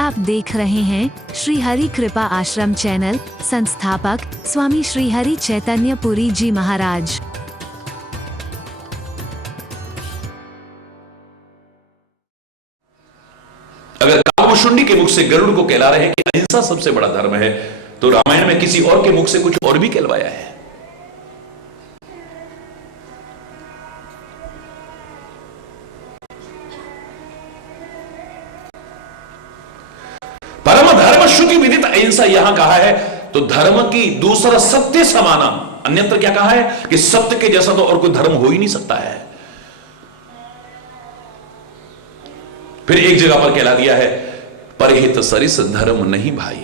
आप देख रहे हैं श्री हरि कृपा आश्रम चैनल। संस्थापक स्वामी श्री हरि चैतन्य पुरी जी महाराज। अगर काव्यशुंडी के मुख से गरुड़ को कहला रहे हैं कि अहिंसा सबसे बड़ा धर्म है, तो रामायण में किसी और के मुख से कुछ और भी कहलवाया है। परम धर्म श्रुति विदित अहिंसा यहां कहा है, तो धर्म की दूसरा सत्य समाना। अन्यत्र क्या कहा है कि सत्य के जैसा तो और कोई धर्म हो ही नहीं सकता है। फिर एक जगह पर कहला दिया है, परहित सरिस धर्म नहीं भाई।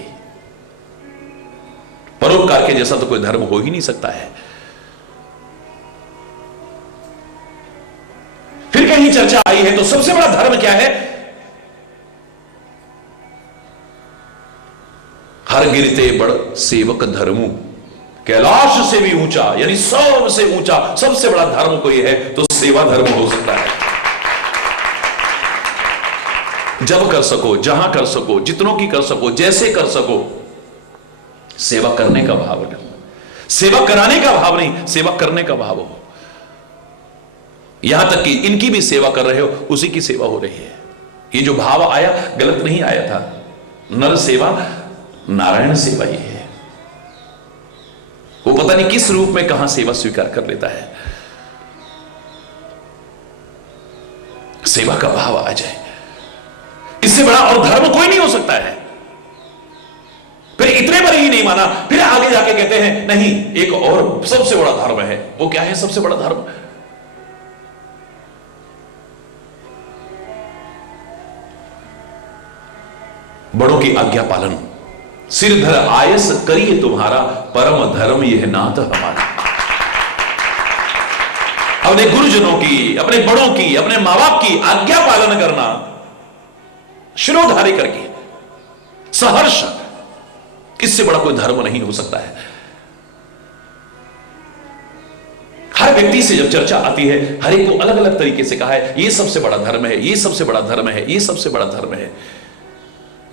परोपकार के जैसा तो कोई धर्म हो ही नहीं सकता है। फिर कहीं चर्चा आई है तो सबसे बड़ा धर्म क्या है? हर गिरते बड़ सेवक धर्मु, कैलाश से भी ऊंचा, यानी सबसे ऊंचा सबसे बड़ा धर्म कोई है तो सेवा धर्म हो सकता है। जब कर सको, जहां कर सको, जितनों की कर सको, जैसे कर सको, सेवा करने का भाव है। सेवा कराने का भाव नहीं, सेवा करने का भाव हो। यहां तक कि इनकी भी सेवा कर रहे हो, उसी की सेवा हो रही है। ये जो भाव आया गलत नहीं आया था। नर सेवा नारायण सेवा ही है। वो पता नहीं किस रूप में कहां सेवा स्वीकार कर लेता है। सेवा का भाव आ जाए, इससे बड़ा और धर्म कोई नहीं हो सकता है। फिर इतने पर ही नहीं माना, फिर आगे जाके कहते हैं नहीं, एक और सबसे बड़ा धर्म है। वो क्या है सबसे बड़ा धर्म? बड़ों की आज्ञा पालन। सिरधर आयस करिए तुम्हारा, परम धर्म यह नाथ हमारा। अपने गुरुजनों की, अपने बड़ों की, अपने मां बाप की आज्ञा पालन करना, शिरोधार्य करके सहर्ष, इससे बड़ा कोई धर्म नहीं हो सकता है। हर व्यक्ति से जब चर्चा आती है, हर एक को अलग अलग तरीके से कहा है ये सबसे बड़ा धर्म है, ये सबसे बड़ा धर्म है, ये सबसे बड़ा धर्म है।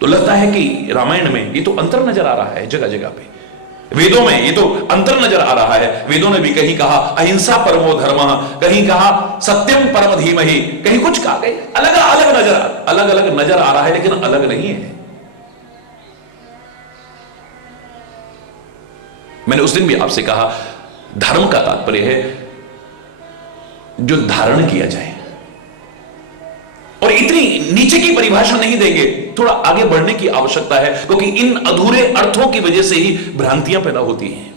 तो लगता है कि रामायण में ये तो अंतर नजर आ रहा है जगह जगह पे। वेदों में ये तो अंतर नजर आ रहा है। वेदों ने भी कहीं कहा अहिंसा परमो धर्मः, कहीं कहा सत्यम परम धीमहि, कहीं कुछ कहा, कहीं अलग अलग नजर आ रहा है, लेकिन अलग नहीं है। मैंने उस दिन भी आपसे कहा, धर्म का तात्पर्य है जो धारण किया जाए। और इतनी नीचे की परिभाषा नहीं देंगे, थोड़ा आगे बढ़ने की आवश्यकता है, क्योंकि इन अधूरे अर्थों की वजह से ही भ्रांतियां पैदा होती हैं।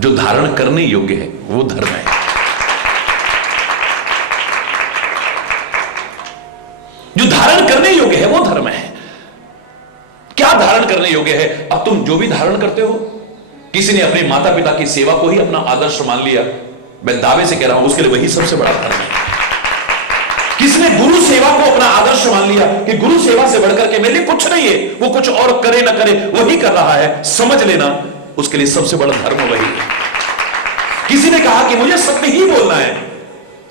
जो धारण करने योग्य है वो धर्म है। जो धारण करने योग्य है वो धर्म है। क्या धारण करने योग्य है? अब तुम जो भी धारण करते हो, किसी ने अपने माता पिता की सेवा को ही अपना आदर्श मान लिया, मैं दावे से कह रहा हूं उसके लिए वही सबसे बड़ा धर्म है। किसने गुरु सेवा को अपना आदर्श मान लिया कि गुरु सेवा से बढ़कर के मेरे लिए कुछ नहीं है, वो कुछ और करे ना करे वही कर रहा है, समझ लेना उसके लिए सबसे बड़ा धर्म वही है। किसी ने कहा कि मुझे सत्य ही बोलना है,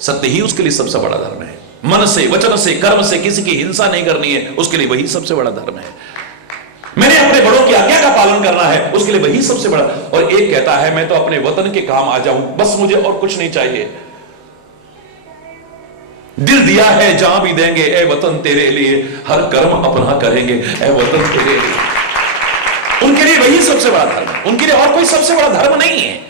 सत्य ही उसके लिए सबसे बड़ा धर्म है। मन से, वचन से, कर्म से किसी की हिंसा नहीं करनी है, उसके लिए वही सबसे बड़ा धर्म है। मैंने अपने बड़ों की आज्ञा का पालन करना है, उसके लिए वही सबसे बड़ा। और एक कहता है मैं तो अपने वतन के काम आ जाऊं, बस मुझे और कुछ नहीं चाहिए। दिल दिया है जहां भी देंगे, ए वतन तेरे लिए, हर कर्म अपना करेंगे, ए वतन तेरे लिए। उनके लिए वही सबसे बड़ा धर्म, उनके लिए और कोई सबसे बड़ा धर्म नहीं है।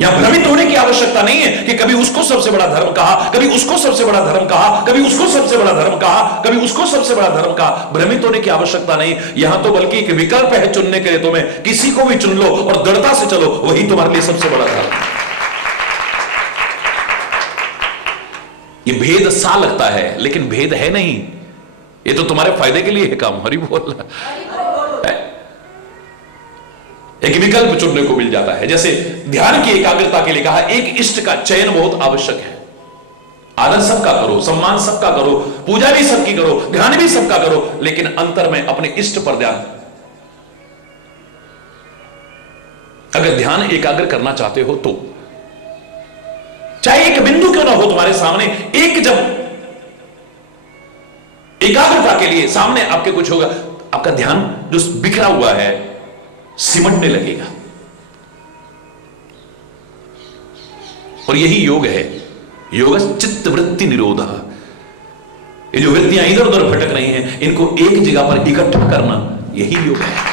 यहां भ्रमित होने की आवश्यकता नहीं है कि कभी उसको सबसे बड़ा धर्म कहा, कभी उसको सबसे बड़ा धर्म कहा, कभी उसको सबसे बड़ा धर्म कहा, कभी उसको सबसे बड़ा धर्म कहा। भ्रमित होने की आवश्यकता नहीं। यहां तो बल्कि एक विकल्प है चुनने के लिए, तुम्हें किसी को भी चुन लो और दृढ़ता से चलो, वही तुम्हारे लिए सबसे बड़ा धर्म है। ये भेद सा लगता है लेकिन भेद है नहीं, ये तो तुम्हारे फायदे के लिए है काम। हरि बोल। एक विकल्प चुनने को मिल जाता है। जैसे ध्यान की एकाग्रता के लिए कहा, एक इष्ट का चयन बहुत आवश्यक है। आदर सबका करो, सम्मान सबका करो, पूजा भी सबकी करो, ध्यान भी सबका करो, लेकिन अंतर में अपने इष्ट पर ध्यान। अगर ध्यान एकाग्र करना चाहते हो तो चाहे एक बिंदु क्यों ना हो तुम्हारे सामने, एक जब एकाग्रता के लिए सामने आपके कुछ होगा, आपका ध्यान जो बिखरा हुआ है सिमटने लगेगा। और यही योग है, योग चित्त वृत्ति निरोध। ये जो वृत्तियां इधर उधर भटक रही हैं, इनको एक जगह पर इकट्ठा करना, यही योग है।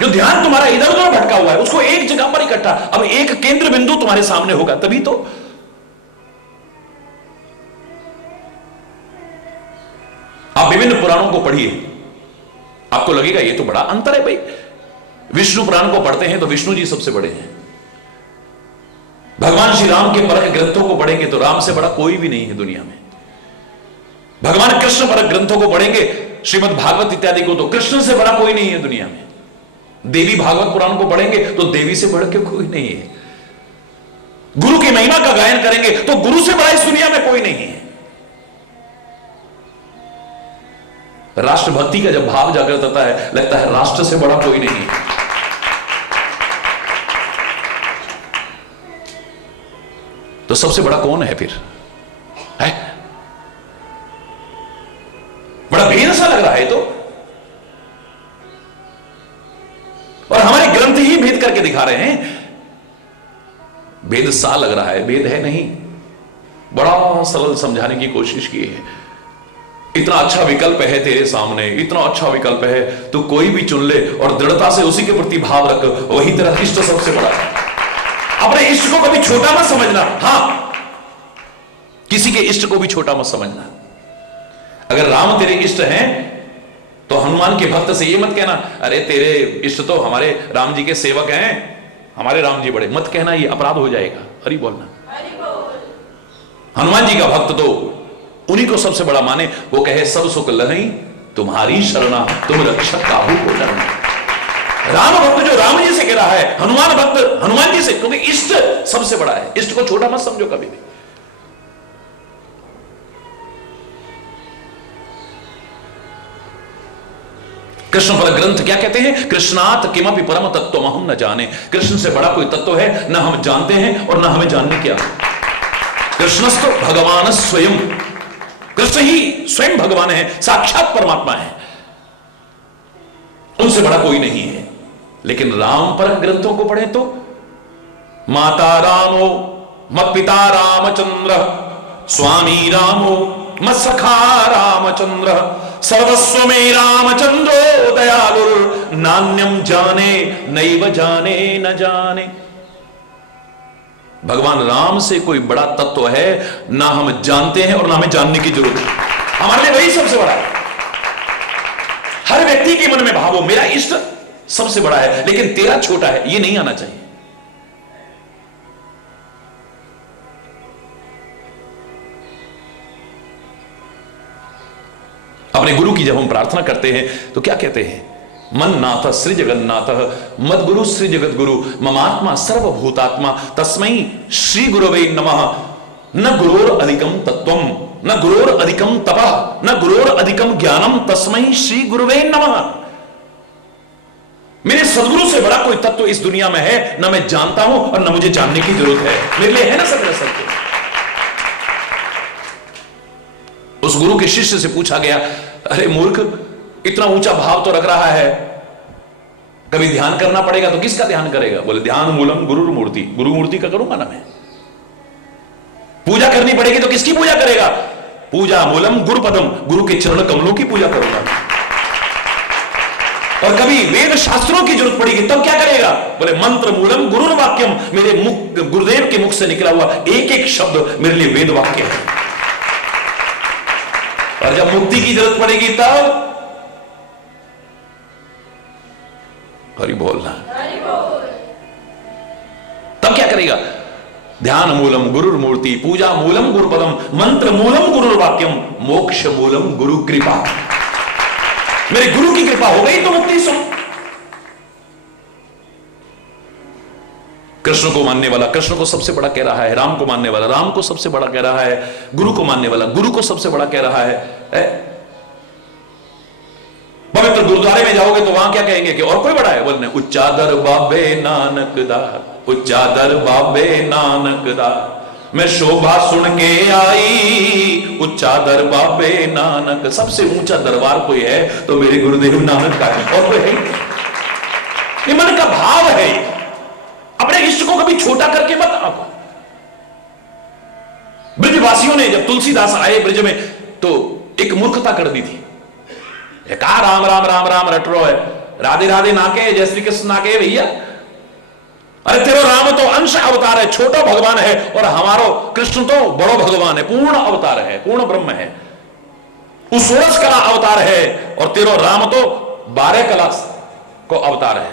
जो ध्यान तुम्हारा इधर उधर भटका हुआ है उसको एक जगह पर इकट्ठा, अब एक केंद्र बिंदु तुम्हारे सामने होगा, तभी तो। आप विभिन्न पुराणों को पढ़िए, आपको लगेगा ये तो बड़ा अंतर है भाई। विष्णु पुराण को पढ़ते हैं तो विष्णु जी सबसे बड़े हैं। भगवान श्री राम के परक ग्रंथों को पढ़ेंगे तो राम से बड़ा कोई भी नहीं है दुनिया में। भगवान कृष्ण परक ग्रंथों को पढ़ेंगे, श्रीमद् भागवत इत्यादि को, तो कृष्ण से बड़ा कोई नहीं है दुनिया में। देवी भागवत पुराण को पढ़ेंगे तो देवी से बढ़ के कोई नहीं है। गुरु की महिमा का गायन करेंगे तो गुरु से बड़ा इस दुनिया में कोई नहीं है। राष्ट्रभक्ति का जब भाव जागृत होता है, लगता है राष्ट्र से बड़ा कोई नहीं है। तो सबसे बड़ा कौन है फिर? है? बड़ा भेद सा लग रहा है तो, और हमारे ग्रंथ ही भेद करके दिखा रहे हैं। भेद सा लग रहा है, भेद है नहीं। बड़ा सरल समझाने की कोशिश की है। इतना अच्छा विकल्प है तेरे सामने, इतना अच्छा विकल्प है, तो कोई भी चुन ले और दृढ़ता से उसी के प्रति भाव रख, वही तेरा इष्ट सबसे बड़ा है। अपने इष्ट को कभी छोटा मत समझना। हां, किसी के इष्ट को भी छोटा मत समझना। अगर राम तेरे इष्ट हैं तो हनुमान के भक्त से ये मत कहना अरे तेरे इष्ट तो हमारे राम जी के सेवक हैं, हमारे राम जी बड़े, मत कहना, ये अपराध हो जाएगा। हरि बोलना। हनुमान जी का भक्त तो उन्हीं को सबसे बड़ा माने, वो कहे सब सुख लहई तुम्हारी शरणा, तुम रक्षक काहू को डरना। राम भक्त जो राम जी से कह रहा है, हनुमान भक्त हनुमान जी से, क्योंकि इष्ट सबसे बड़ा है। इष्ट को छोटा मत समझो कभी भी। कृष्ण पर ग्रंथ क्या कहते हैं? कृष्णात किमपि परम तत्व हम न जाने। कृष्ण से बड़ा कोई तत्व है ना हम जानते हैं और ना हमें जानने क्या। कृष्णस्तु भगवान स्वयं, कृष्ण ही स्वयं भगवान है, साक्षात परमात्मा है, उनसे बड़ा कोई नहीं है। लेकिन राम पर ग्रंथों को पढ़े तो माता रामो मत पिता रामचंद्र, स्वामी रामो मत सखा रामचंद्र, सर्वस्व में रामचंद्रो दयालुर, नान्यम जाने नैव जाने न जाने। भगवान राम से कोई बड़ा तत्व है ना हम जानते हैं और ना हमें जानने की जरूरत है। हमारे लिए वही सबसे बड़ा है। हर व्यक्ति के मन में भाव हो मेरा इष्ट सबसे बड़ा है, लेकिन तेरा छोटा है, ये नहीं आना चाहिए। अपने गुरु की जब हम प्रार्थना करते हैं तो क्या कहते हैं? मन नाथ श्री जगन्नाथ, मद गुरु श्री जगत गुरु, ममात्मा सर्वभूतात्मा, तस्मै श्री गुरवे नमः। न गुरोर अधिकम तत्वम, न गुरोर अधिकम तपः, न गुरोर अधिकम ज्ञानम, तस्मै श्री गुरवे नमः। मेरे सदगुरु से बड़ा कोई तत्व इस दुनिया में है ना मैं जानता हूं और ना मुझे जानने की जरूरत है। मेरे लिए है ना सत्य सत्य। उस गुरु के शिष्य से पूछा गया, अरे मूर्ख, इतना ऊंचा भाव तो रख रहा है, कभी ध्यान करना पड़ेगा तो किसका ध्यान करेगा? बोले ध्यान मूलम गुरु मूर्ति, गुरु मूर्ति का करूंगा ना मैं। पूजा करनी पड़ेगी तो किसकी पूजा करेगा? पूजा मूलम गुरु पदम, गुरु के चरण कमलों की पूजा करूंगा। और कभी वेद शास्त्रों की जरूरत पड़ेगी तब क्या करेगा? बोले मंत्र मूलम गुरु वाक्यम, मेरे मुख गुरुदेव के मुख से निकला हुआ एक एक शब्द मेरे लिए वेद वाक्य है। और जब मुक्ति की जरूरत पड़ेगी तब हरि बोलना, तब क्या करेगा? ध्यान मूलम गुरु मूर्ति, पूजा मूलम गुरु पदम, मंत्र मूलम गुरु वाक्यम, मोक्ष मूलम गुरु कृपा। मेरे गुरु की कृपा हो गई तो मुक्ति सुन। कृष्ण को मानने वाला कृष्ण को सबसे बड़ा कह रहा है, राम को मानने वाला राम को सबसे बड़ा कह रहा है, गुरु को मानने वाला गुरु को सबसे बड़ा कह रहा है। पवित्र गुरुदेव गुरुद्वारे में जाओगे तो वहां क्या कहेंगे कि और कोई बड़ा है? बोलने उच्चा दर बाबे नानक दा, उच्चा दर बाबे नानक दा, मैं शोभा सुन के आई उच्चा दर बाबे नानक। सबसे ऊंचा दरबार कोई है तो मेरे गुरुदेव नानक का है, और कोई है। ये मन का भाव है। अपने इष्ट को कभी छोटा करके मत आंको। ब्रजवासियों ने जब तुलसीदास आए ब्रज में तो एक मूर्खता कर दी थी। कहा राम राम राम राम रट रो है, राधे राधे नाके, जय श्री कृष्ण नाके भैया। अरे तेरो राम तो अंश अवतार है, छोटा भगवान है, और हमारो कृष्ण तो बड़ो भगवान है, पूर्ण अवतार है, पूर्ण ब्रह्म है, वो 16 कला अवतार है, और तेरो राम तो 12 कला को अवतार है।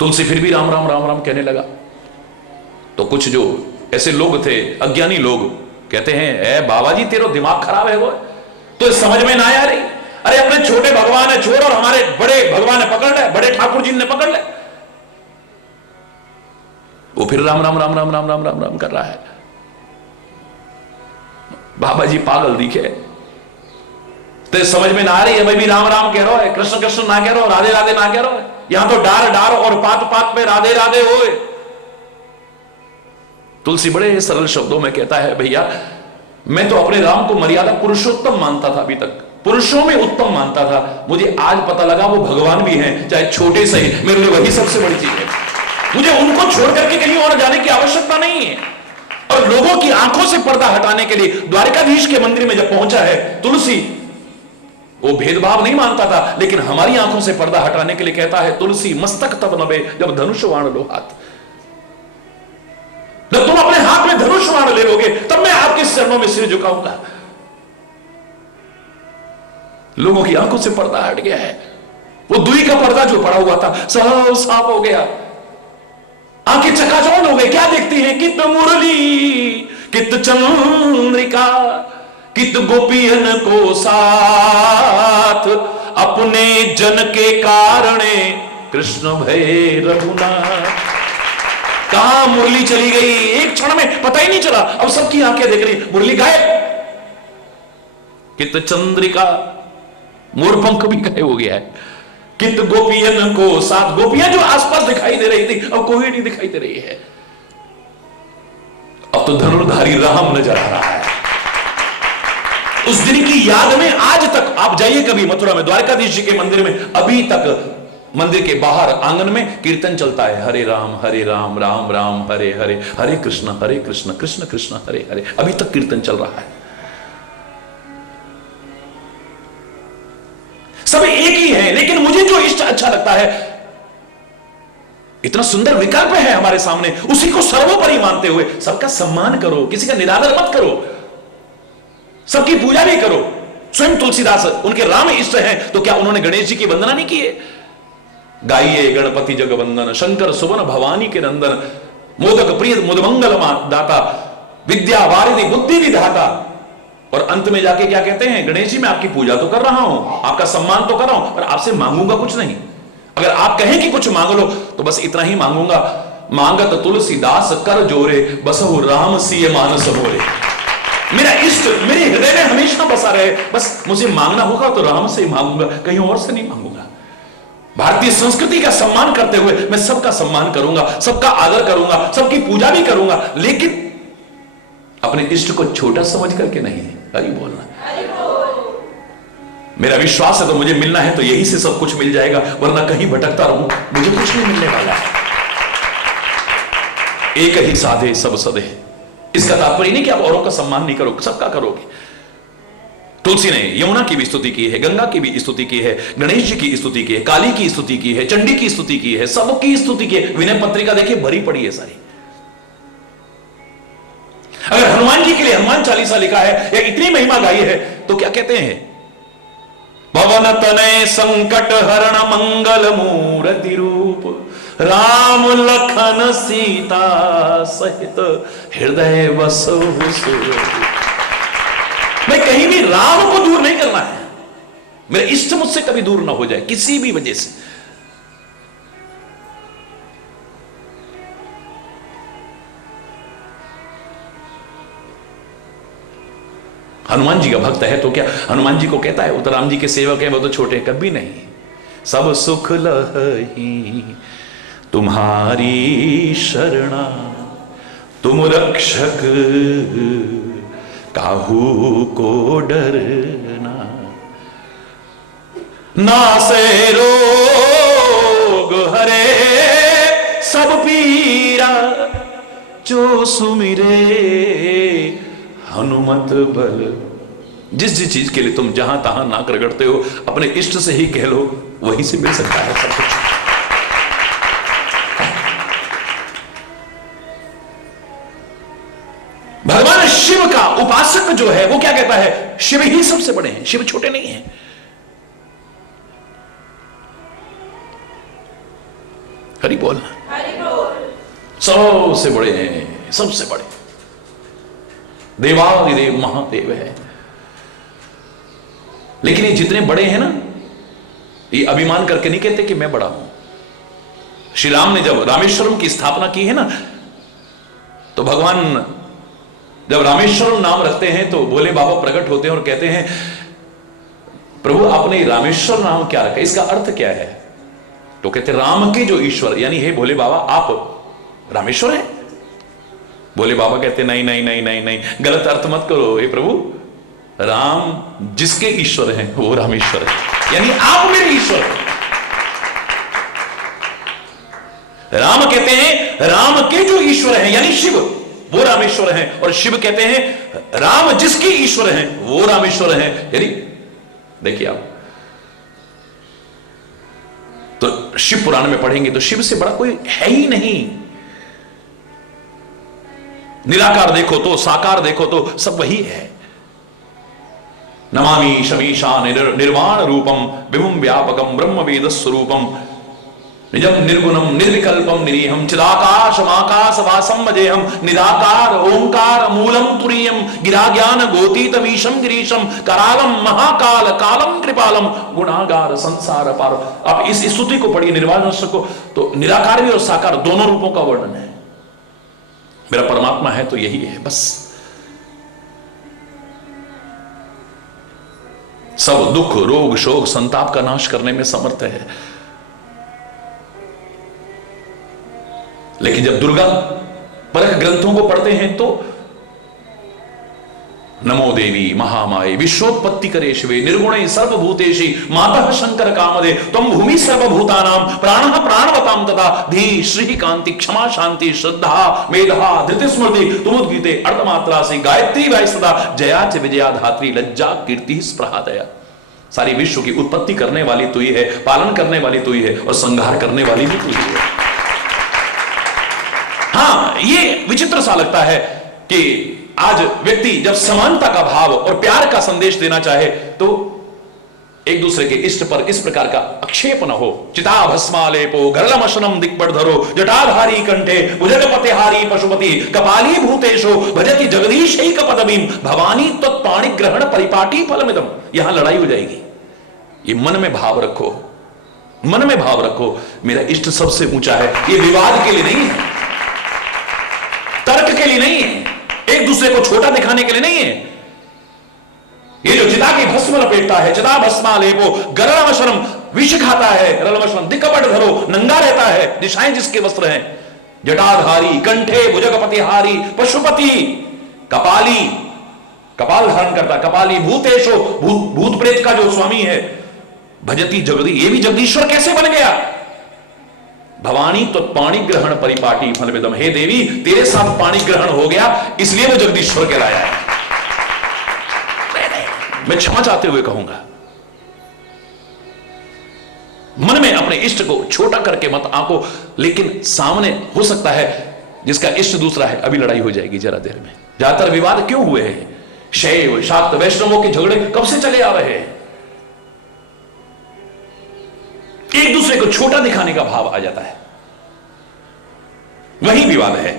तुलसी फिर भी राम राम राम राम कहने लगा। तो कुछ जो ऐसे लोग थे, अज्ञानी लोग, कहते हैं ए बाबा जी तेरो दिमाग खराब है वो, तो समझ में ना आ रही। अरे अपने छोटे भगवान है छोड़, और हमारे बड़े भगवान है पकड़ ले, बड़े ठाकुर जी ने पकड़ ले। वो फिर राम राम राम राम राम राम राम राम कर रहा है। बाबा जी पागल दिखे, तो समझ में ना आ रही है। भाई भी राम राम कह रहा है, कृष्ण कृष्ण ना कह रहा, राधे राधे ना कह रहा है। यहां तो डार डार और पात पात में राधे राधे होए। तुलसी बड़े सरल शब्दों में कहता है भैया मैं तो अपने राम को मर्यादा पुरुषोत्तम मानता था, अभी तक पुरुषों में उत्तम मानता था। मुझे आज पता लगा वो भगवान भी हैं, चाहे छोटे से ही, मेरे लिए वही सबसे बड़ी चीज है। मुझे उनको छोड़ करके कहीं और जाने की आवश्यकता नहीं है। और लोगों की आंखों से पर्दा हटाने के लिए द्वारिकाधीश के मंदिर में जब पहुंचा है तुलसी, वो भेदभाव नहीं मानता था, लेकिन हमारी आंखों से पर्दा हटाने के लिए कहता है तुलसी मस्तक तब नबे जब धनुष बाण लो हाथ। जब तुम अपने हाथ में धनुष बाण ले लोगे तब मैं आपके चरणों में सिर झुकाऊंगा। लोगों की आंखों से पर्दा हट गया है। वो दुई का पर्दा जो पड़ा हुआ था सब साफ हो गया, आंखें चकाचौंध हो गई। क्या देखती हैं? कित मुरली कित चंद्रिका कित गोपियन को साथ, अपने जन के कारणे कृष्ण भय रघुनाथ। कहां मुरली चली गई? एक क्षण में पता ही नहीं चला। अब सबकी आंखें देख रही, मुरली गायब। कित चंद्रिका, मोरपंख भी गायब हो गया है। कित गोपियन को साथ, गोपियां जो आसपास दिखाई दे रही थी अब कोई नहीं दिखाई दे रही है। अब तो धनुर्धारी राम नजर आ रहा है। उस दिन की याद में आज तक आप जाइए कभी मथुरा में, द्वारकाधीश जी के मंदिर में, अभी तक मंदिर के बाहर आंगन में कीर्तन चलता है, हरे राम राम राम हरे हरे, हरे कृष्ण कृष्ण कृष्ण हरे हरे। अभी तक कीर्तन चल रहा है। सब एक ही है, लेकिन मुझे जो इष्ट अच्छा लगता है, इतना सुंदर विकल्प है हमारे सामने, उसी को सर्वोपरि मानते हुए सबका सम्मान करो, किसी का निरादर मत करो, सबकी पूजा भी करो। स्वयं तुलसीदास उनके राम इष्ट हैं, तो क्या उन्होंने गणेश जी की वंदना नहीं की है? गाइए गणपति जगवंदन, शंकर सुवन भवानी के नंदन, मोदक प्रिय मुदमंगल दाता, विद्या वारिधि बुद्धि विधाता। और अंत में जाके क्या कहते हैं? गणेश जी मैं आपकी पूजा तो कर रहा हूं, आपका सम्मान तो कर रहा हूं, पर आपसे मांगूंगा कुछ नहीं। अगर आप कहें कि कुछ मांग लो तो बस इतना ही मांगूंगा, मांगत तुलसीदास कर जोरे, बसहु राम सिय मानस बोले। मेरा इष्ट मेरे हृदय में हमेशा बसा रहे, बस मुझे मांगना होगा तो राम से ही मांगूंगा, कहीं और से नहीं मांगूंगा। भारतीय संस्कृति का सम्मान करते हुए मैं सबका सम्मान करूंगा, सबका आदर करूंगा, सबकी पूजा भी करूंगा, लेकिन अपने इष्ट को छोटा समझ करके नहीं। हरि बोलना। मेरा विश्वास है तो मुझे मिलना है तो यही से सब कुछ मिल जाएगा, वरना कहीं भटकता रहूं मुझे कुछ नहीं मिलने वाला है। एक ही साधे सब सदे, इसका तात्पर्य नहीं कि आप औरों का सम्मान नहीं करोगे, सबका करोगे। तुलसी ने यमुना की भी स्तुति की है, गंगा की भी स्तुति की है, गणेश जी की स्तुति की है, काली की स्तुति की है, चंडी की स्तुति की है, सबकी स्तुति की है। विनय पत्रिका देखिए भरी पड़ी है सारी। अगर हनुमान जी के लिए हनुमान चालीसा लिखा है या इतनी महिमा गाई है तो क्या कहते हैं? भवन तनय संकट हरण मंगल मूर्ति रूप, राम लखन सीता सहित हृदय बसहु सुर। मैं कहीं भी राम को दूर नहीं करना है, मेरे इष्ट मुझसे कभी दूर ना हो जाए किसी भी वजह से। हनुमान जी का भक्त है तो क्या हनुमान जी को कहता है वो तो राम जी के सेवक है, वो तो छोटे? कभी नहीं। सब सुख लहही तुम्हारी शरणा, तुम रक्षक काहू को डरना। नासे रोग हरे सब पीरा, जो सुमिरे हनुमत बल। जिस जिस चीज के लिए तुम जहां तहां नाक रगड़ते हो, अपने इष्ट से ही कह लो, वहीं से मिल सकता है सब कुछ। भगवान शिव का उपासक जो है वो क्या कहता है? शिव ही सबसे बड़े हैं, शिव छोटे नहीं हैं। हरि बोल, सबसे बड़े हैं, सबसे बड़े देवादिदेव महादेव है। लेकिन ये जितने बड़े हैं ना, ये अभिमान करके नहीं कहते कि मैं बड़ा हूं। श्री राम ने जब रामेश्वरम की स्थापना की है ना, तो भगवान जब रामेश्वरम नाम रखते हैं तो भोले बाबा प्रकट होते हैं और कहते हैं, प्रभु आपने रामेश्वर नाम क्या रखा, इसका अर्थ क्या है? तो कहते राम के जो ईश्वर, यानी हे भोले बाबा आप रामेश्वर हैं। भोले बाबा कहते नहीं नहीं नहीं नहीं नहीं, गलत अर्थ मत करो हे प्रभु, राम जिसके ईश्वर हैं वो रामेश्वर है, यानी आप मेरे ईश्वर हैं। राम कहते हैं राम के जो ईश्वर हैं यानी शिव, वो रामेश्वर हैं, और शिव कहते हैं राम जिसके ईश्वर हैं वो रामेश्वर हैं। यानी देखिए आप तो शिव पुराण में पढ़ेंगे तो शिव से बड़ा कोई है ही नहीं। निराकार देखो तो, साकार देखो तो सब वही है। नमामि शमीशा निर्वाण रूपम विभुम व्यापकम ब्रह्म वेद स्वरूपम निजम निर्गुणम निर्विकल्पम निरीहम चिदाकाशमाकाश वासम मजेहम निराकार ओंकार मूलम तुरीयम गिरा ज्ञान गोतीतमीशम गिरीशम करालम महाकाल कालम कृपालम गुणागार संसार पार। आप इस स्तुति को पढ़िए निर्वाण को, तो निराकार भी और साकार दोनों रूपों का वर्णन है। मेरा परमात्मा है तो यही है बस। सब दुख रोग शोक संताप का नाश करने में समर्थ है। लेकिन जब दुर्गा परख ग्रंथों को पढ़ते हैं तो नमो देवी महामाये विश्वोत्पत्ति करे शिवे निर्गुणे सर्वभूतेषि मातः शंकर कामदे त्वं भूमि सर्वभूतानां प्राणः प्राणवतां तथा धी श्री कांति क्षमा शांति श्रद्धा मेधा धृति स्मृति तुमुद्गीते अर्धमात्रा से गायत्री वाय सदा जया च विजया धात्री लज्जा कीर्ति स्पृहा दया। सारी विश्व की उत्पत्ति करने वाली तू ही है, पालन करने वाली तू ही है, और संहार करने वाली भी तू ही है। हाँ, ये विचित्र सा लगता है कि आज व्यक्ति जब समानता का भाव और प्यार का संदेश देना चाहे तो एक दूसरे के इष्ट पर इस प्रकार का आक्षेप न हो। चिता भस्मालेपो गरलमशनम दिक्पटधरो जटाधारी कंठे भुजगपतिहारी पशुपति कपाली भूतेशो भजति जगदीशैक पदवीम भवानी तत्पाणि ग्रहण परिपाटी फलमिदम। यहां लड़ाई हो जाएगी। ये मन में भाव रखो, मन में भाव रखो, मेरा इष्ट सबसे ऊंचा है। ये विवाद के लिए नहीं है, तर्क के लिए नहीं है, एक दूसरे को छोटा दिखाने के लिए नहीं है। ये जो चिता की भस्म लपेटता है, चिता भस्मालेपो गरलमशनम विष खाता है, गरलमशनम दिक्पटधरो नंगा रहता है, दिशाएं जिसके वस्त्र हैं, जटाधारी कंठे भुजगपतिहारी पशुपति कपाली कपाल धारण करता, कपाली भूतेशो भूत प्रेत का जो स्वामी है, भजती जगदी, ये भी जगदीश्वर कैसे बन गया? भवानी तो पाणी ग्रहण परिपाटी फलविदम। हे देवी तेरे साथ पाणी ग्रहण हो गया इसलिए वो जगदीश्वर कहलाया है। मैं क्षमा चाहते हुए कहूंगा, मन में अपने इष्ट को छोटा करके मत आंको, लेकिन सामने हो सकता है जिसका इष्ट दूसरा है, अभी लड़ाई हो जाएगी जरा देर में। ज्यादातर विवाद क्यों हुए हैं? शैव शाक्त वैष्णवों के झगड़े कब से चले आ रहे हैं? एक दूसरे को छोटा दिखाने का भाव आ जाता है, वही विवाद है।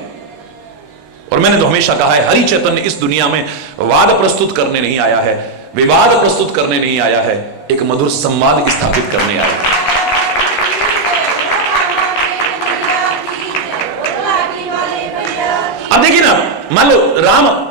और मैंने तो हमेशा कहा है, हरि चैतन्य इस दुनिया में वाद प्रस्तुत करने नहीं आया है, विवाद प्रस्तुत करने नहीं आया है, एक मधुर संवाद स्थापित करने आया है। अब देखिए ना, मान लो राम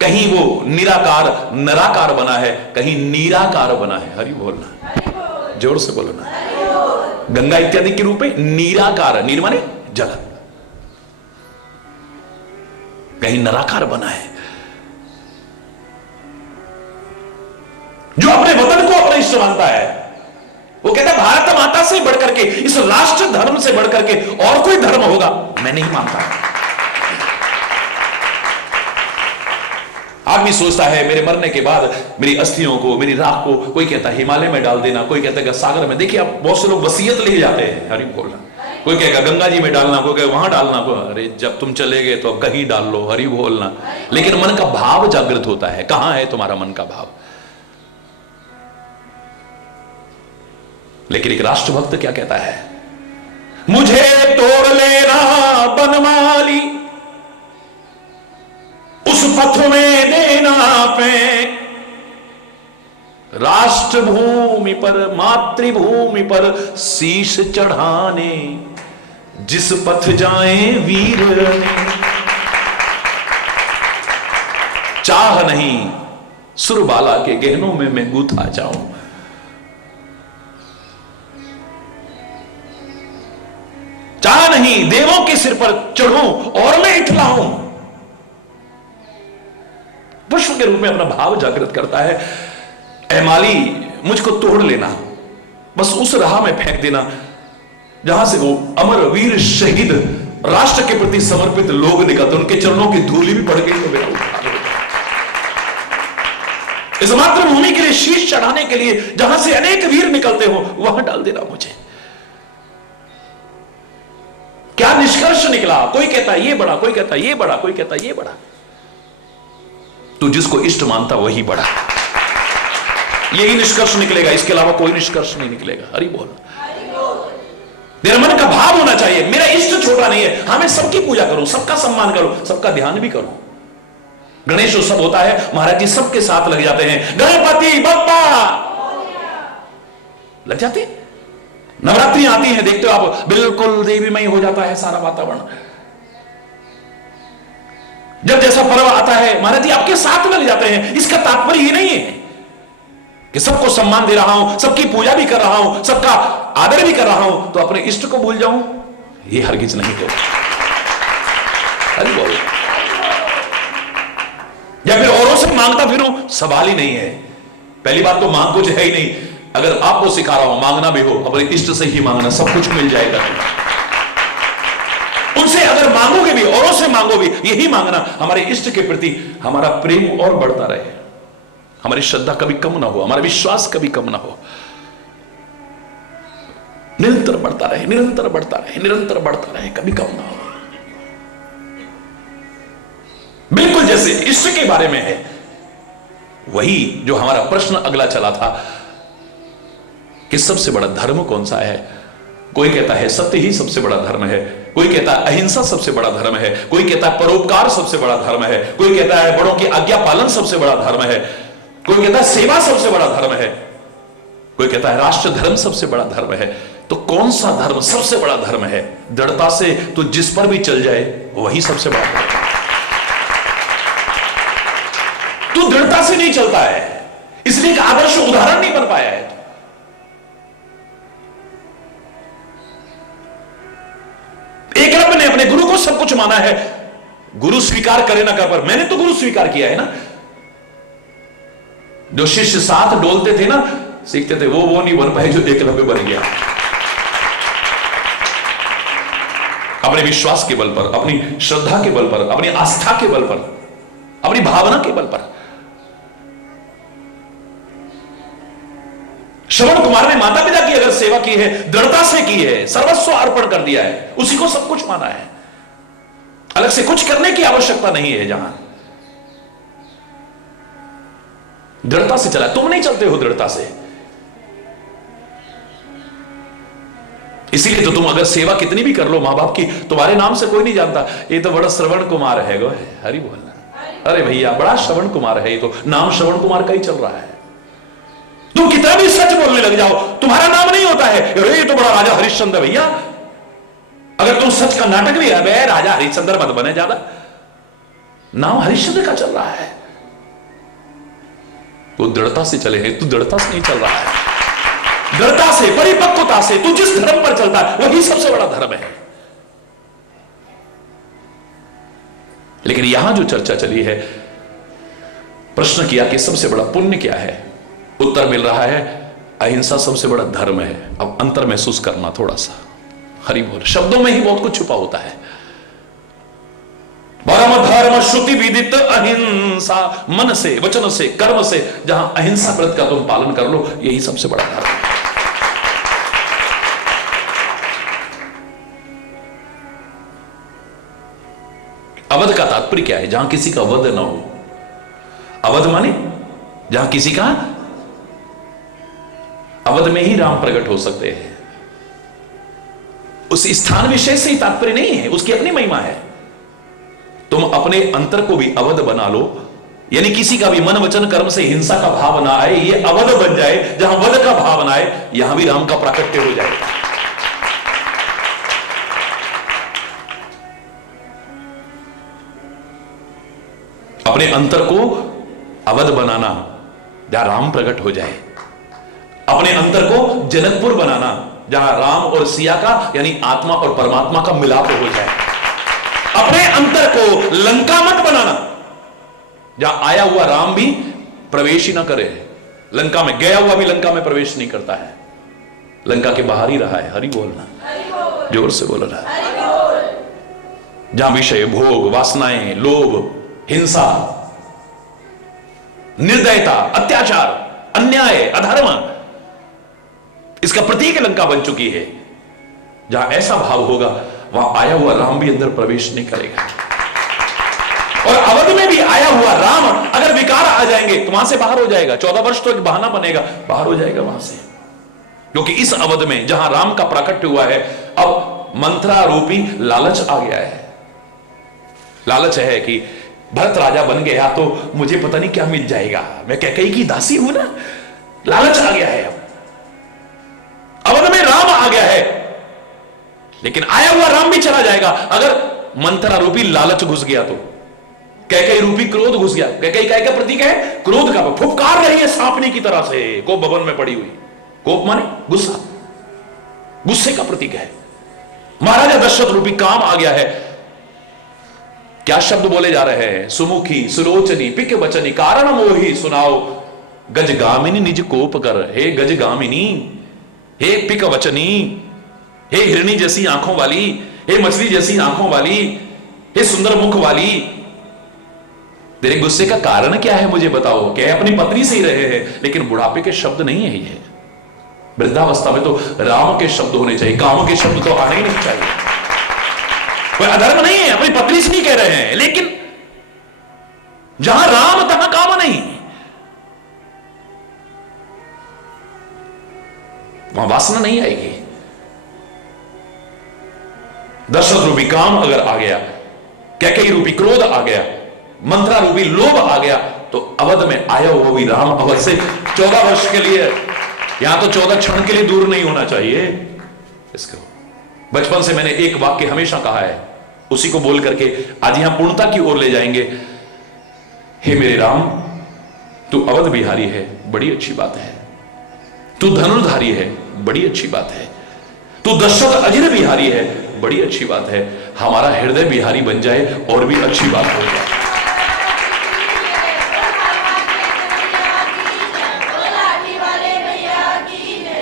कहीं वो निराकार नराकार बना है, कहीं नीराकार बना है। हरि बोलना, जोर से बोलो ना। गंगा इत्यादि के रूप में नीराकार, नीर माने जल, कहीं नराकार बना है। जो अपने वतन को अपना इष्ट मानता है, वो कहता है भारत माता से बढ़कर के, इस राष्ट्र धर्म से बढ़कर के और कोई धर्म होगा मैं नहीं मानता। आदमी सोचता है मेरे मरने के बाद मेरी अस्थियों को, मेरी राख को, कोई कहता है हिमालय में डाल देना, कोई कहता है सागर में। देखिए आप बहुत से लोग वसीयत ले जाते हैं, हरि बोलना। कोई कहेगा गंगा जी में डालना, कोई कहेगा वहां डालना, अरे जब तुम चले गए तो कहीं डाल लो, हरि बोलना। लेकिन मन का भाव जागृत होता है। कहां है तुम्हारा मन का भाव? लेकिन एक राष्ट्रभक्त क्या कहता है? मुझे तोड़ लेना बनमाली, उस पथ में देना फेंक, राष्ट्र भूमि पर मातृभूमि पर शीश चढ़ाने जिस पथ जाए वीर ने, चाह नहीं सुरबाला के गहनों में मैं गूथा जाऊं। चाह नहीं देवों के सिर पर चढ़ूं और मैं इठलाऊं। पुष्प के रूप में अपना भाव जागृत करता है। ऐ माली, मुझको तोड़ लेना, बस उस राह में फेंक देना जहां से वो अमर वीर शहीद राष्ट्र के प्रति समर्पित लोग निकलते, उनके चरणों की धूली भी पड़ गई तो मेरा उद्धार हो। इस मातृभूमि के लिए शीश चढ़ाने के लिए जहां से अनेक वीर निकलते हो वहां डाल देना मुझे। क्या निष्कर्ष निकला? कोई कहता है ये बड़ा, कोई कहता है ये बड़ा, कोई कहता है ये बड़ा। तो जिसको इष्ट मानता वही बड़ा, यही निष्कर्ष निकलेगा, इसके अलावा कोई निष्कर्ष नहीं निकलेगा। हरि बोल। मेरा मन का भाव होना चाहिए, मेरा इष्ट छोटा नहीं है। हाँ, मैं सबकी पूजा करूं, सबका सम्मान करूं, सबका ध्यान भी करूं। गणेश उत्सव होता है, महाराज जी सबके साथ लग जाते हैं, गणपति बप्पा लग जाते। नवरात्रि आती है, देखते हो आप, बिल्कुल देवीमय हो जाता है सारा वातावरण। जब जैसा पर्व आता है महाराज जी आपके साथ लग जाते हैं। इसका तात्पर्य ये नहीं है कि सबको सम्मान दे रहा हूं, सबकी पूजा भी कर रहा हूं, सबका आदर भी कर रहा हूं तो अपने इष्ट को भूल जाऊं, ये हरगिज नहीं होगा। अरे बोल। या फिर औरों से मांगता फिरूं, सवाल ही नहीं है। पहली बात तो मांग कुछ है ही नहीं। अगर आपको सिखा रहा हूं मांगना भी हो, अपने इष्ट से ही मांगना, सब कुछ मिल जाएगा। उनसे अगर मांगोगे भी, औरों से मांगो भी, यही मांगना हमारे इष्ट के प्रति हमारा प्रेम और बढ़ता रहे, हमारी श्रद्धा कभी कम ना हो, हमारा विश्वास कभी कम ना हो, निरंतर बढ़ता रहे, निरंतर बढ़ता रहे, निरंतर बढ़ता रहे, कभी कम ना हो। बिल्कुल जैसे इष्ट के बारे में है, वही जो हमारा प्रश्न अगला चला था कि सबसे बड़ा धर्म कौन सा है। कोई कहता है सत्य ही सबसे बड़ा धर्म है, कोई कहता है अहिंसा सबसे बड़ा धर्म है, कोई कहता है परोपकार सबसे बड़ा धर्म है, कोई कहता है बड़ों की आज्ञा पालन सबसे बड़ा धर्म है, कोई कहता है सेवा सबसे बड़ा धर्म है, कोई कहता है राष्ट्र धर्म सबसे बड़ा धर्म है। तो कौन सा धर्म सबसे बड़ा धर्म है? दृढ़ता से तो जिस पर भी चल जाए वही सबसे बड़ा धर्म है। तू दृढ़ता से नहीं चलता है, इसलिए एक आदर्श उदाहरण नहीं बन पाया है। एकलव्य ने अपने गुरु को सब कुछ माना है, गुरु स्वीकार करे ना कर, पर मैंने तो गुरु स्वीकार किया है ना। जो शिष्य साथ डोलते थे ना, सीखते थे, वो नहीं बन पाए जो एकलव्य बन गया। अपने विश्वास के बल पर, अपनी श्रद्धा के बल पर, अपनी आस्था के बल पर, अपनी भावना के बल पर। श्रवण कुमार ने माता पिता की अगर सेवा की है, दृढ़ता से की है, सर्वस्व अर्पण कर दिया है, उसी को सब कुछ माना है, अलग से कुछ करने की आवश्यकता नहीं है। जहां दृढ़ता से चला, तुम नहीं चलते हो दृढ़ता से, इसीलिए तो तुम अगर सेवा कितनी भी कर लो मां बाप की, तुम्हारे नाम से कोई नहीं जानता ये तो बड़ा श्रवण कुमार है। गो हरि बोलना, अरे भैया बड़ा श्रवण कुमार है, ये तो नाम श्रवण कुमार का ही चल रहा है। तुम कितना भी सच बोलने लग जाओ, तुम्हारा नाम नहीं होता है अरे ये तो बड़ा राजा हरिश्चंद्र। भैया अगर तुम सच का नाटक भी है, राजा हरिश्चंद्र मत बने, ज्यादा नाम हरिश्चंद्र का चल रहा है। वो दृढ़ता से चले हैं, तू दृढ़ता से नहीं चल रहा है, दृढ़ता से, परिपक्वता से तू जिस धर्म पर चलता है वही सबसे बड़ा धर्म है। लेकिन यहां जो चर्चा चली है, प्रश्न किया कि सबसे बड़ा पुण्य क्या है, उत्तर मिल रहा है अहिंसा सबसे बड़ा धर्म है। अब अंतर महसूस करना थोड़ा सा, हरि बोल। शब्दों में ही बहुत कुछ छुपा होता है। परम धर्म श्रुति विदित अहिंसा, मन से, वचन से, कर्म से जहां अहिंसा व्रत का तुम पालन कर लो, यही सबसे बड़ा धर्म है। अवध का तात्पर्य क्या है? जहां किसी का वध ना हो। अवध माने जहां किसी का, अवध में ही राम प्रकट हो सकते हैं। उस स्थान विशेष से ही तात्पर्य नहीं है, उसकी अपनी महिमा है। तुम अपने अंतर को भी अवध बना लो, यानी किसी का भी मन वचन कर्म से हिंसा का भाव ना आए, ये अवध बन जाए। जहां वध का भाव ना आए, यहां भी राम का प्राकट्य हो जाएगा। अपने अंतर को अवध बनाना, जहां राम प्रकट हो जाए। अपने अंतर को जनकपुर बनाना, जहां राम और सिया का यानी आत्मा और परमात्मा का मिलाप हो जाए। अपने अंतर को लंका मत बनाना, जहां आया हुआ राम भी प्रवेश ही ना करे। लंका में गया हुआ भी लंका में प्रवेश नहीं करता है, लंका के बाहर ही रहा है। हरि बोलना, जोर से बोल रहा है। जहां विषय, भोग, वासनाएं, लोभ, हिंसा, निर्दयता, अत्याचार, अन्याय, अधर्म, इसका प्रतीक लंका बन चुकी है। जहां ऐसा भाव होगा, वहां आया हुआ राम भी अंदर प्रवेश नहीं करेगा। और अवध में भी आया हुआ राम अगर विकार आ जाएंगे तो वहां से बाहर हो जाएगा। 14 वर्ष तो एक बहाना बनेगा, बाहर हो जाएगा वहां से। क्योंकि इस अवध में जहां राम का प्राकट्य हुआ है, अब मंत्रा रूपी लालच आ गया है। लालच है कि भरत राजा बन गया तो मुझे पता नहीं क्या मिल जाएगा, मैं कैकेयी की दासी हूं ना। लालच आ गया है। अवध में राम आ गया है, लेकिन आया हुआ राम भी चला जाएगा अगर मंत्रा रूपी लालच घुस गया तो। कैकेयी रूपी क्रोध घुस गया। कैकेयी काय का प्रतीक है? क्रोध का। फुफकार रही है सांपनी की तरह से कोप भवन में पड़ी हुई। कोप माने गुस्सा, गुस्से का प्रतीक है। महाराजा दशरथ रूपी काम आ गया है। क्या शब्द बोले जा रहे हैं? सुमुखी, सुलोचनी, पिक वचनी, कारण मोही सुनाओ, गजगामिनी निज कोप कर। हे गजगामिनी, हे पिक वचनी, हे हिरणी जैसी आंखों वाली, हे मछली जैसी आंखों वाली, हे सुंदर मुख वाली, तेरे गुस्से का कारण क्या है मुझे बताओ। क्या अपनी पत्नी से ही रहे हैं, लेकिन बुढ़ापे के शब्द नहीं है ये। वृद्धावस्था में तो राम के शब्द होने चाहिए, काम के शब्द तो आने ही नहीं चाहिए। कोई अधर्म नहीं है, अपनी पत्नी से नहीं कह रहे हैं, लेकिन जहां राम तहां काम नहीं, वहां वासना नहीं आएगी। दशरथ रूपी काम अगर आ गया, कैकेयी रूपी क्रोध आ गया, मंत्रा रूपी लोभ आ गया, तो अवध में आया हुआ भी राम अवध से 14 वर्ष के लिए, यहां तो 14 क्षण के लिए दूर नहीं होना चाहिए। इसको बचपन से मैंने एक वाक्य हमेशा कहा है, उसी को बोल करके आज यहां पूर्णता की ओर ले जाएंगे। हे मेरे राम, तू अवध बिहारी है, बड़ी अच्छी बात है। तू धनुर्धारी है, बड़ी अच्छी बात है। तू दशरथ अजिर बिहारी है, बड़ी अच्छी बात है। हमारा हृदय बिहारी बन जाए और भी अच्छी बात हो जाए।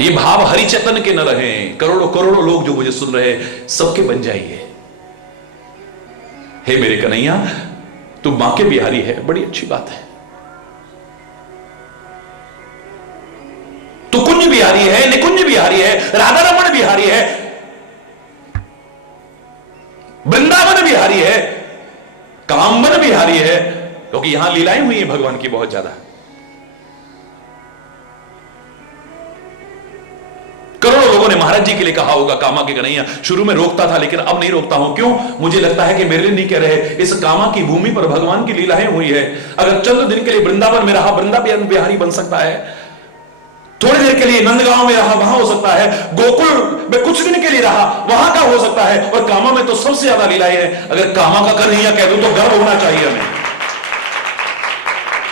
ये भाव हरि चेतन के न रहे, करोड़ों करोड़ों लोग जो मुझे सुन रहे सबके बन जाइए। हे मेरे कन्हैया, तू मां के बिहारी है, बड़ी अच्छी बात है। तू कुंज बिहारी है, निकुंज बिहारी है, राधा रमण बिहारी है, वृंदावन बिहारी है, कामवन बिहारी है, क्योंकि यहां लीलाएं हुई हैं भगवान की बहुत ज्यादा। करोड़ों लोगों ने महाराज जी के लिए कहा होगा कामा के कन्हैया, शुरू में रोकता था लेकिन अब नहीं रोकता हूं। क्यों? मुझे लगता है कि मेरे लिए नहीं कह रहे, इस कामा की भूमि पर भगवान की लीलाएं हुई है। अगर चंद दिन के लिए वृंदावन में रहा, वृंदावन बिहारी बन सकता है। थोड़ी देर के लिए नंदगांव में रहा, वहां हो सकता है। गोकुल में कुछ दिन के लिए रहा, वहां का हो सकता है। और कामा में तो सबसे ज्यादा लीलाएं है। अगर कामा का कन्हैया कह दूं तो गर्व होना चाहिए हमें।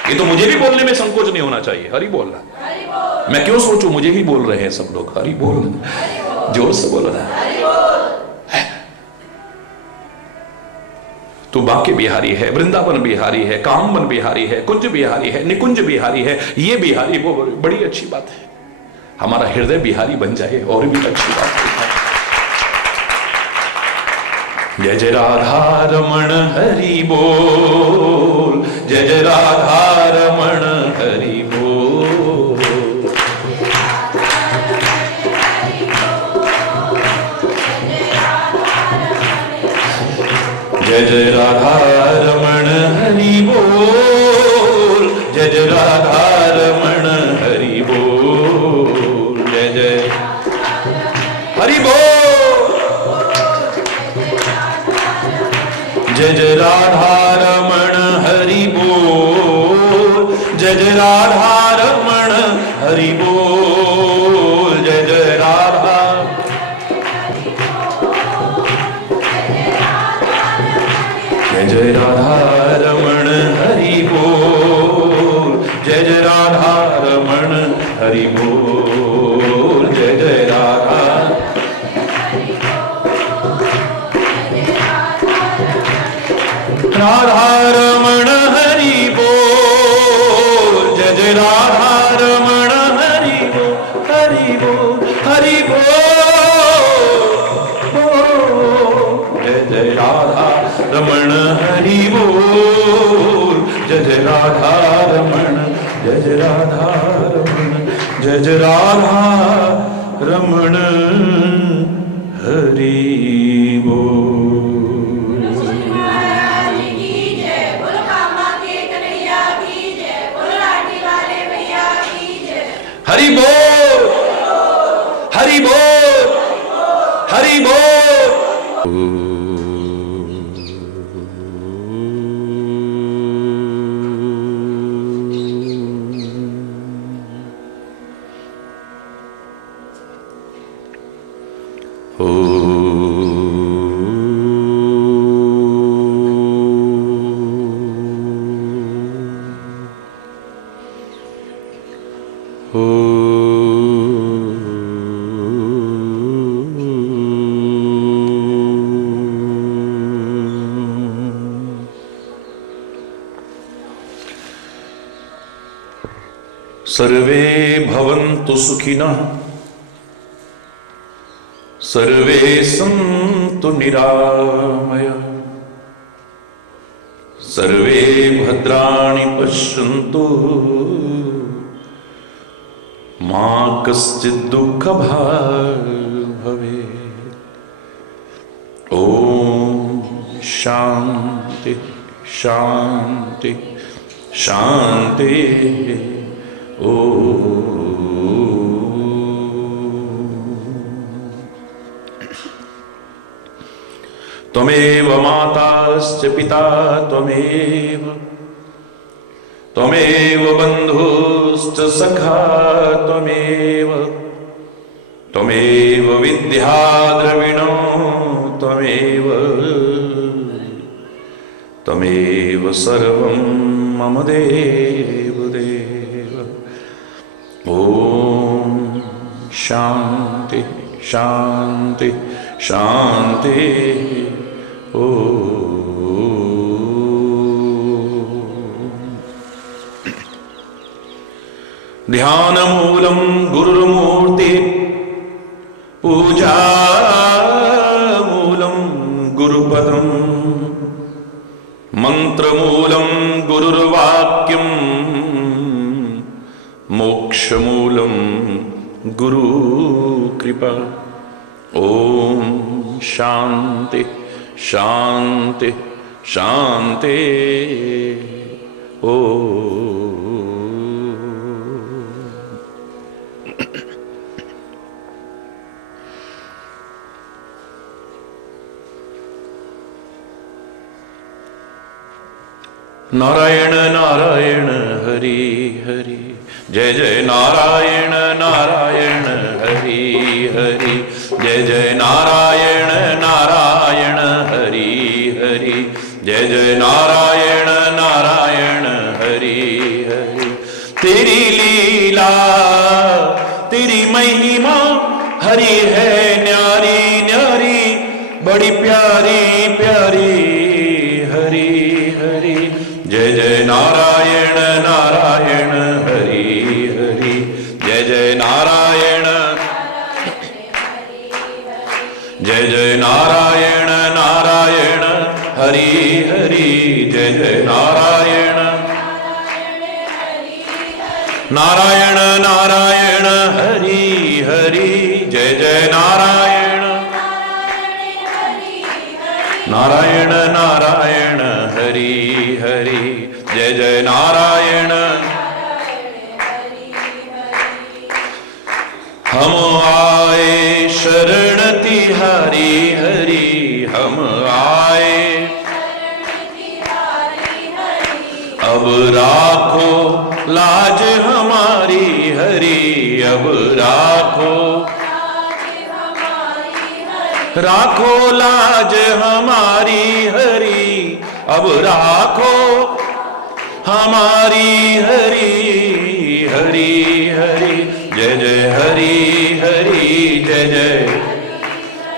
ये तो मुझे भी बोलने में संकोच नहीं होना चाहिए। हरि बोलना, मैं क्यों सोचूं मुझे ही बोल रहे हैं सब लोग। हरि बोल, जोर से बोलो ना। तू बांके बिहारी है, वृंदावन बिहारी है, कामवन बिहारी है, कुंज बिहारी है, निकुंज बिहारी है, ये बिहारी वो बड़ी अच्छी बात है। हमारा हृदय बिहारी बन जाए और भी अच्छी बात है। जय जय राधा रमण हरि बोल, जय जय राधा रमण हरि बोल। जय जय राधा रमण हरि बोल, जय जय राधा रमण हरि बोल, जय जय हरि बोल। जय जय राधा रमण हरि बोल, जय जय राधा रमण हरि बोल, जय जय राधा। जय जय राधा रमण हरि बोल, जय जय राधा रमण हरि बोल, जय जय राधा। राधा रमण हरि बोल, जय जय राधा रमण हरि बोल, हरि बोल, हरि बोल। जय जय राधा रमण हरि बोल, जय जय राधा रमण, जय जय राधा रमण, जय जय राधा रमण हरि बोल। हरि बोल, हरि बोल, हरि बोल। सर्वे भवन्तु सुखिनः, सर्वे सन्तु निरामयाः, सर्वे भद्राणि पश्यन्तु, मा कश्चित् दुःखभाग् भवेत्। ॐ शान्ति शान्ति शान्ति। ओ त्वमेव माताश्च पिता त्वमेव, त्वमेव बन्धुश्च सखा त्वमेव, त्वमेव विद्या द्रविणो त्वमेव, त्वमेव सर्वं मम देव देव। ओम शांति शांति शांति। ओम ध्यानमूलं गुरुर्मूर्ति, पूजामूलं गुरुपदं, मंत्रमूलं गुरुर्वाक्यं, मोक्षमूलं गुरुकृपा। ओम शांति शांति शांति। ओम नारायण नारायण हरि हरि, जय जय नारायण नारायण हरि हरि, जय जय नारायण नारायण हरि हरि, जय जय नारायण नारायण हरि तेरी लीला तेरी महिमा हरी है न्यारी न्यारी, बड़ी प्यारी प्यारी हरी हरी। जय जय नारायण नारायण हरि हरि, जय जय नारायण, जय जय नारायण नारायण हरि हरि, जय जय नारायण नारायण नारायण हरि हरि, जय जय नारायण नारायण नारायण हरि हरि, जय जय नारायण। हम आए शरण तिहारी हरि, हम आए अब राखो लाज हमारी हरि, अब राखो राखो लाज हमारी हरि, अब राखो हमारी हरि हरि हरि, जय जय हरि हरि, जय जय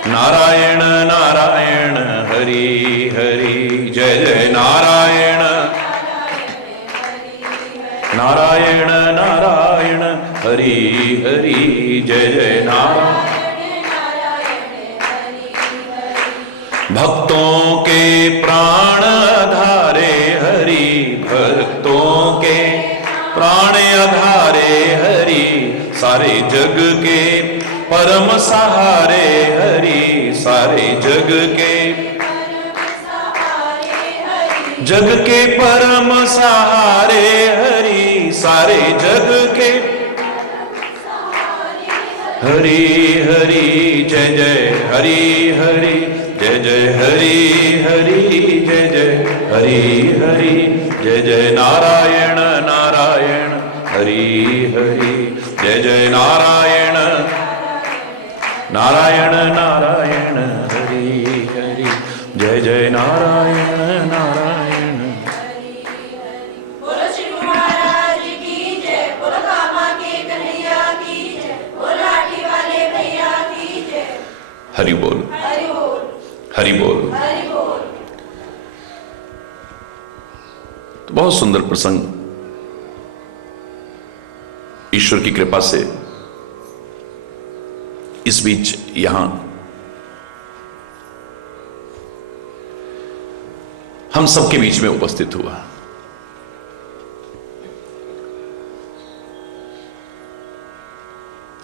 नारायण नारायण हरि हरि, जय जय नारायण नारायण नारायण हरि हरि, जय जय नारायण। भक्तों के प्राण आधारे हरि, भक्तों के प्राण आधारे हरि, सारे जग के परम सहारे हरि, सारे जग के परम सहारे हरि, सारे जग के हरि हरि, जय जय हरि हरि, जय जय हरि हरि, जय जय हरि हरि, जय जय नारायण नारायण हरि हरि, जय जय नारायण नारायण नारायण हरि हरि, जय जय नारायण नारायण। हरि बोल हरि बोल। तो बहुत सुंदर प्रसंग ईश्वर की कृपा से इस बीच यहां हम सबके बीच में उपस्थित हुआ।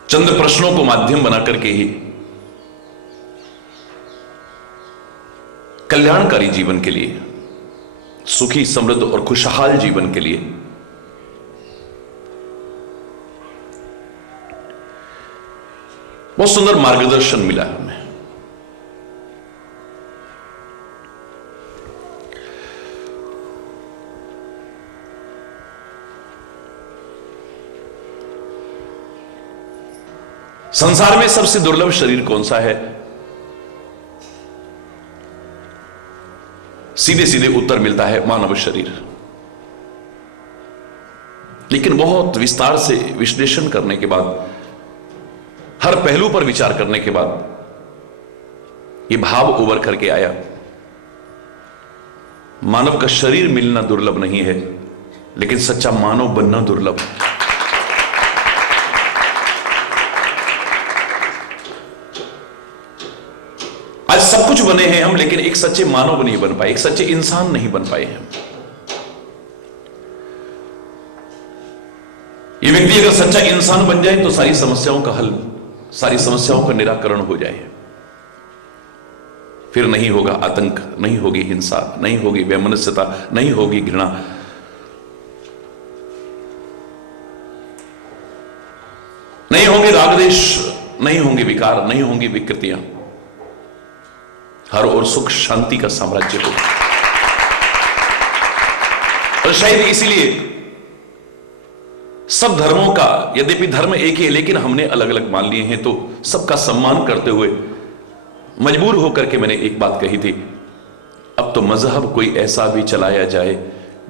चंद प्रश्नों को माध्यम बनाकर के ही कल्याणकारी जीवन के लिए, सुखी समृद्ध और खुशहाल जीवन के लिए बहुत सुंदर मार्गदर्शन मिला हमें। संसार में सबसे दुर्लभ शरीर कौन सा है? सीधे सीधे उत्तर मिलता है मानव शरीर। लेकिन बहुत विस्तार से विश्लेषण करने के बाद, हर पहलू पर विचार करने के बाद यह भाव उभर करके आया, मानव का शरीर मिलना दुर्लभ नहीं है, लेकिन सच्चा मानव बनना दुर्लभ है। आज सब कुछ बने हैं हम, लेकिन एक सच्चे मानव नहीं बन पाए, एक सच्चे इंसान नहीं बन पाए हैं। ये व्यक्ति अगर सच्चा इंसान बन जाए तो सारी समस्याओं का हल, सारी समस्याओं का निराकरण हो जाए। फिर नहीं होगा आतंक, नहीं होगी हिंसा, नहीं होगी वैमनस्यता, नहीं होगी घृणा, नहीं होंगे रागदेश, नहीं होंगे विकार, नहीं होंगी विकृतियां। हर ओर सुख शांति का साम्राज्य होगा। और शायद इसीलिए सब धर्मों का, यद्यपि धर्म एक ही है लेकिन हमने अलग अलग मान लिए हैं, तो सबका सम्मान करते हुए मजबूर होकर के मैंने एक बात कही थी, अब तो मजहब कोई ऐसा भी चलाया जाए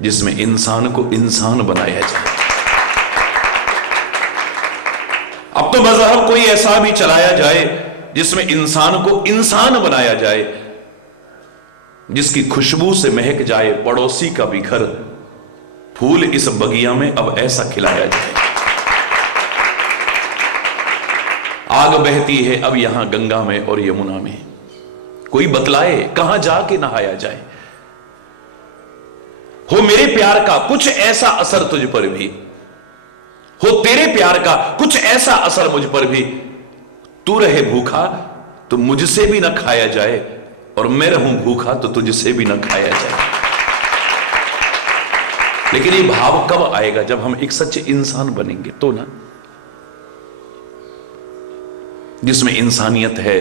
जिसमें इंसान को इंसान बनाया जाए। तो मजहब कोई ऐसा भी चलाया जाए जिसमें इंसान को इंसान बनाया जाए, जिसकी खुशबू से महक जाए पड़ोसी का भी घर, फूल इस बगिया में अब ऐसा खिलाया जाए। आग बहती है अब यहां गंगा में और यमुना में, कोई बतलाए कहां जाके नहाया जाए। हो मेरे प्यार का कुछ ऐसा असर तुझ पर भी, हो तेरे प्यार का कुछ ऐसा असर मुझ पर भी, तू रहे भूखा तो मुझसे भी ना खाया जाए, और मैं रहूं भूखा तो तुझसे भी ना खाया जाए। लेकिन ये भाव कब आएगा? जब हम एक सच्चे इंसान बनेंगे तो ना, जिसमें इंसानियत है,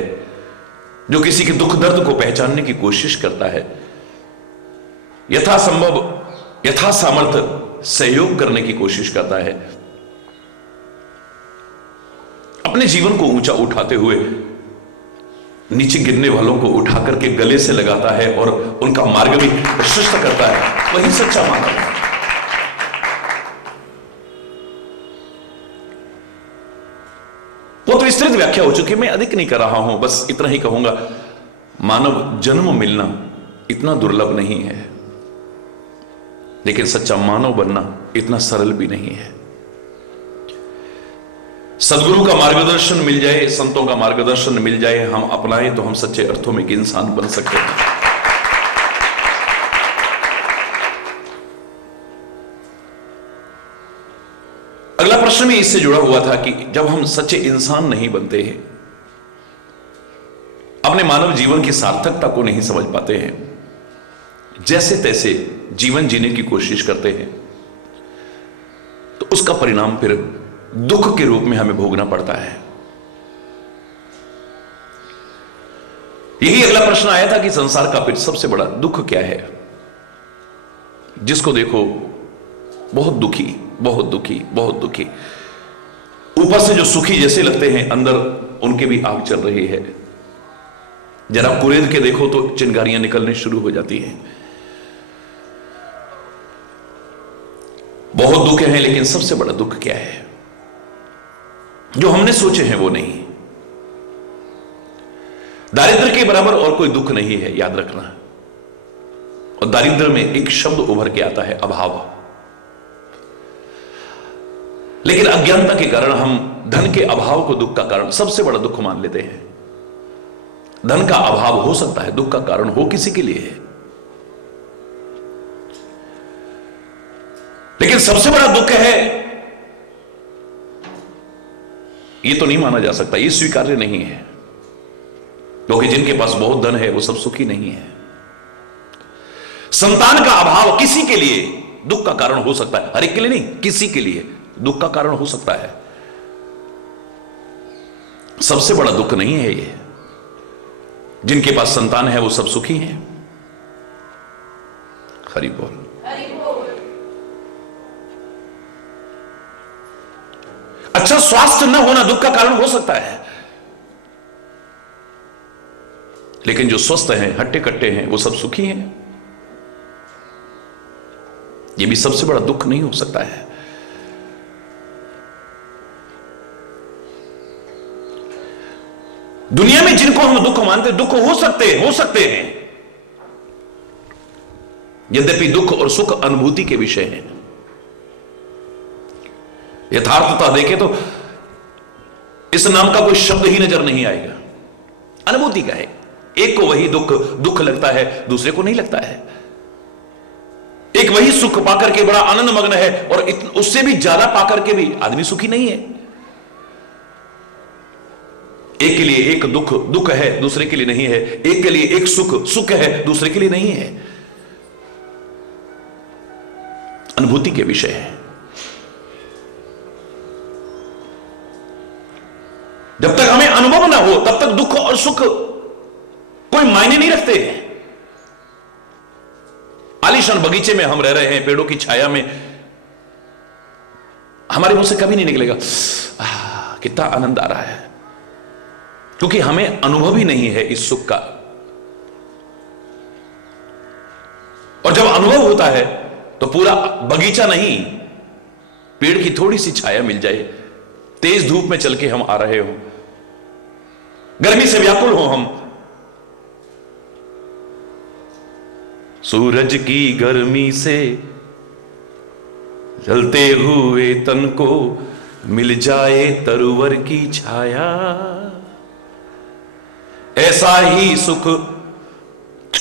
जो किसी के दुख दर्द को पहचानने की कोशिश करता है, यथासंभव यथा सामर्थ्य सहयोग करने की कोशिश करता है, अपने जीवन को ऊंचा उठाते हुए नीचे गिरने वालों को उठा करके गले से लगाता है और उनका मार्ग भी प्रशस्त करता है, वही सच्चा मानव है। वो तो विस्तृत व्याख्या हो चुकी है, मैं अधिक नहीं कर रहा हूं, बस इतना ही कहूंगा, मानव जन्म मिलना इतना दुर्लभ नहीं है, लेकिन सच्चा मानव बनना इतना सरल भी नहीं है। सदगुरु का मार्गदर्शन मिल जाए, संतों का मार्गदर्शन मिल जाए, हम अपनाएं तो हम सच्चे अर्थों में एक इंसान बन सकते हैं। अगला प्रश्न भी इससे जुड़ा हुआ था कि जब हम सच्चे इंसान नहीं बनते हैं, अपने मानव जीवन की सार्थकता को नहीं समझ पाते हैं, जैसे तैसे जीवन जीने की कोशिश करते हैं, तो उसका परिणाम फिर दुख के रूप में हमें भोगना पड़ता है। यही अगला प्रश्न आया था कि संसार का फिर सबसे बड़ा दुख क्या है? जिसको देखो बहुत दुखी, बहुत दुखी, बहुत दुखी, ऊपर से जो सुखी जैसे लगते हैं, अंदर उनके भी आग चल रही है। जरा कुरेद के देखो तो चिंगारियां निकलने शुरू हो जाती हैं। बहुत दुख है, लेकिन सबसे बड़ा दुख क्या है? जो हमने सोचे हैं वो नहीं। दारिद्र के बराबर और कोई दुख नहीं है, याद रखना। और दारिद्र में एक शब्द उभर के आता है, अभाव। लेकिन अज्ञानता के कारण हम धन के अभाव को दुख का कारण, सबसे बड़ा दुख मान लेते हैं। धन का अभाव हो सकता है दुख का कारण हो किसी के लिए, लेकिन सबसे बड़ा दुख है, ये तो नहीं माना जा सकता, ये स्वीकार्य नहीं है, क्योंकि जिनके पास बहुत धन है वो सब सुखी नहीं है। संतान का अभाव किसी के लिए दुख का कारण हो सकता है, हर एक के लिए नहीं, किसी के लिए दुख का कारण हो सकता है। सबसे बड़ा दुख नहीं है ये। जिनके पास संतान है वो सब सुखी हैं। हरि बोल। अच्छा स्वास्थ्य न होना दुख का कारण हो सकता है, लेकिन जो स्वस्थ हैं, हट्टे कट्टे हैं, वो सब सुखी हैं। ये भी सबसे बड़ा दुख नहीं हो सकता है। दुनिया में जिनको हम दुख मानते, दुख हो सकते हैं, यद्यपि दुख और सुख अनुभूति के विषय हैं। यथार्थता देखें तो इस नाम का कोई शब्द ही नजर नहीं आएगा। अनुभूति का है, एक को वही दुख लगता है, दूसरे को नहीं लगता है। एक वही सुख पाकर के बड़ा आनंद मग्न है, और उससे भी ज्यादा पाकर के भी आदमी सुखी नहीं है। एक के लिए एक दुख है, दूसरे के लिए नहीं है। एक के लिए एक सुख है, दूसरे के लिए नहीं है। अनुभूति के विषय है। जब तक हमें अनुभव ना हो तब तक दुख और सुख कोई मायने नहीं रखते हैं। आलीशान बगीचे में हम रह रहे हैं, पेड़ों की छाया में, हमारे मुंह से कभी नहीं निकलेगा कितना आनंद आ रहा है, क्योंकि हमें अनुभव ही नहीं है इस सुख का। और जब अनुभव होता है तो पूरा बगीचा नहीं, पेड़ की थोड़ी सी छाया मिल जाए तेज धूप में चल के हम आ रहे हो, गर्मी से व्याकुल हो हम, सूरज की गर्मी से जलते हुए तन को मिल जाए तरुवर की छाया, ऐसा ही सुख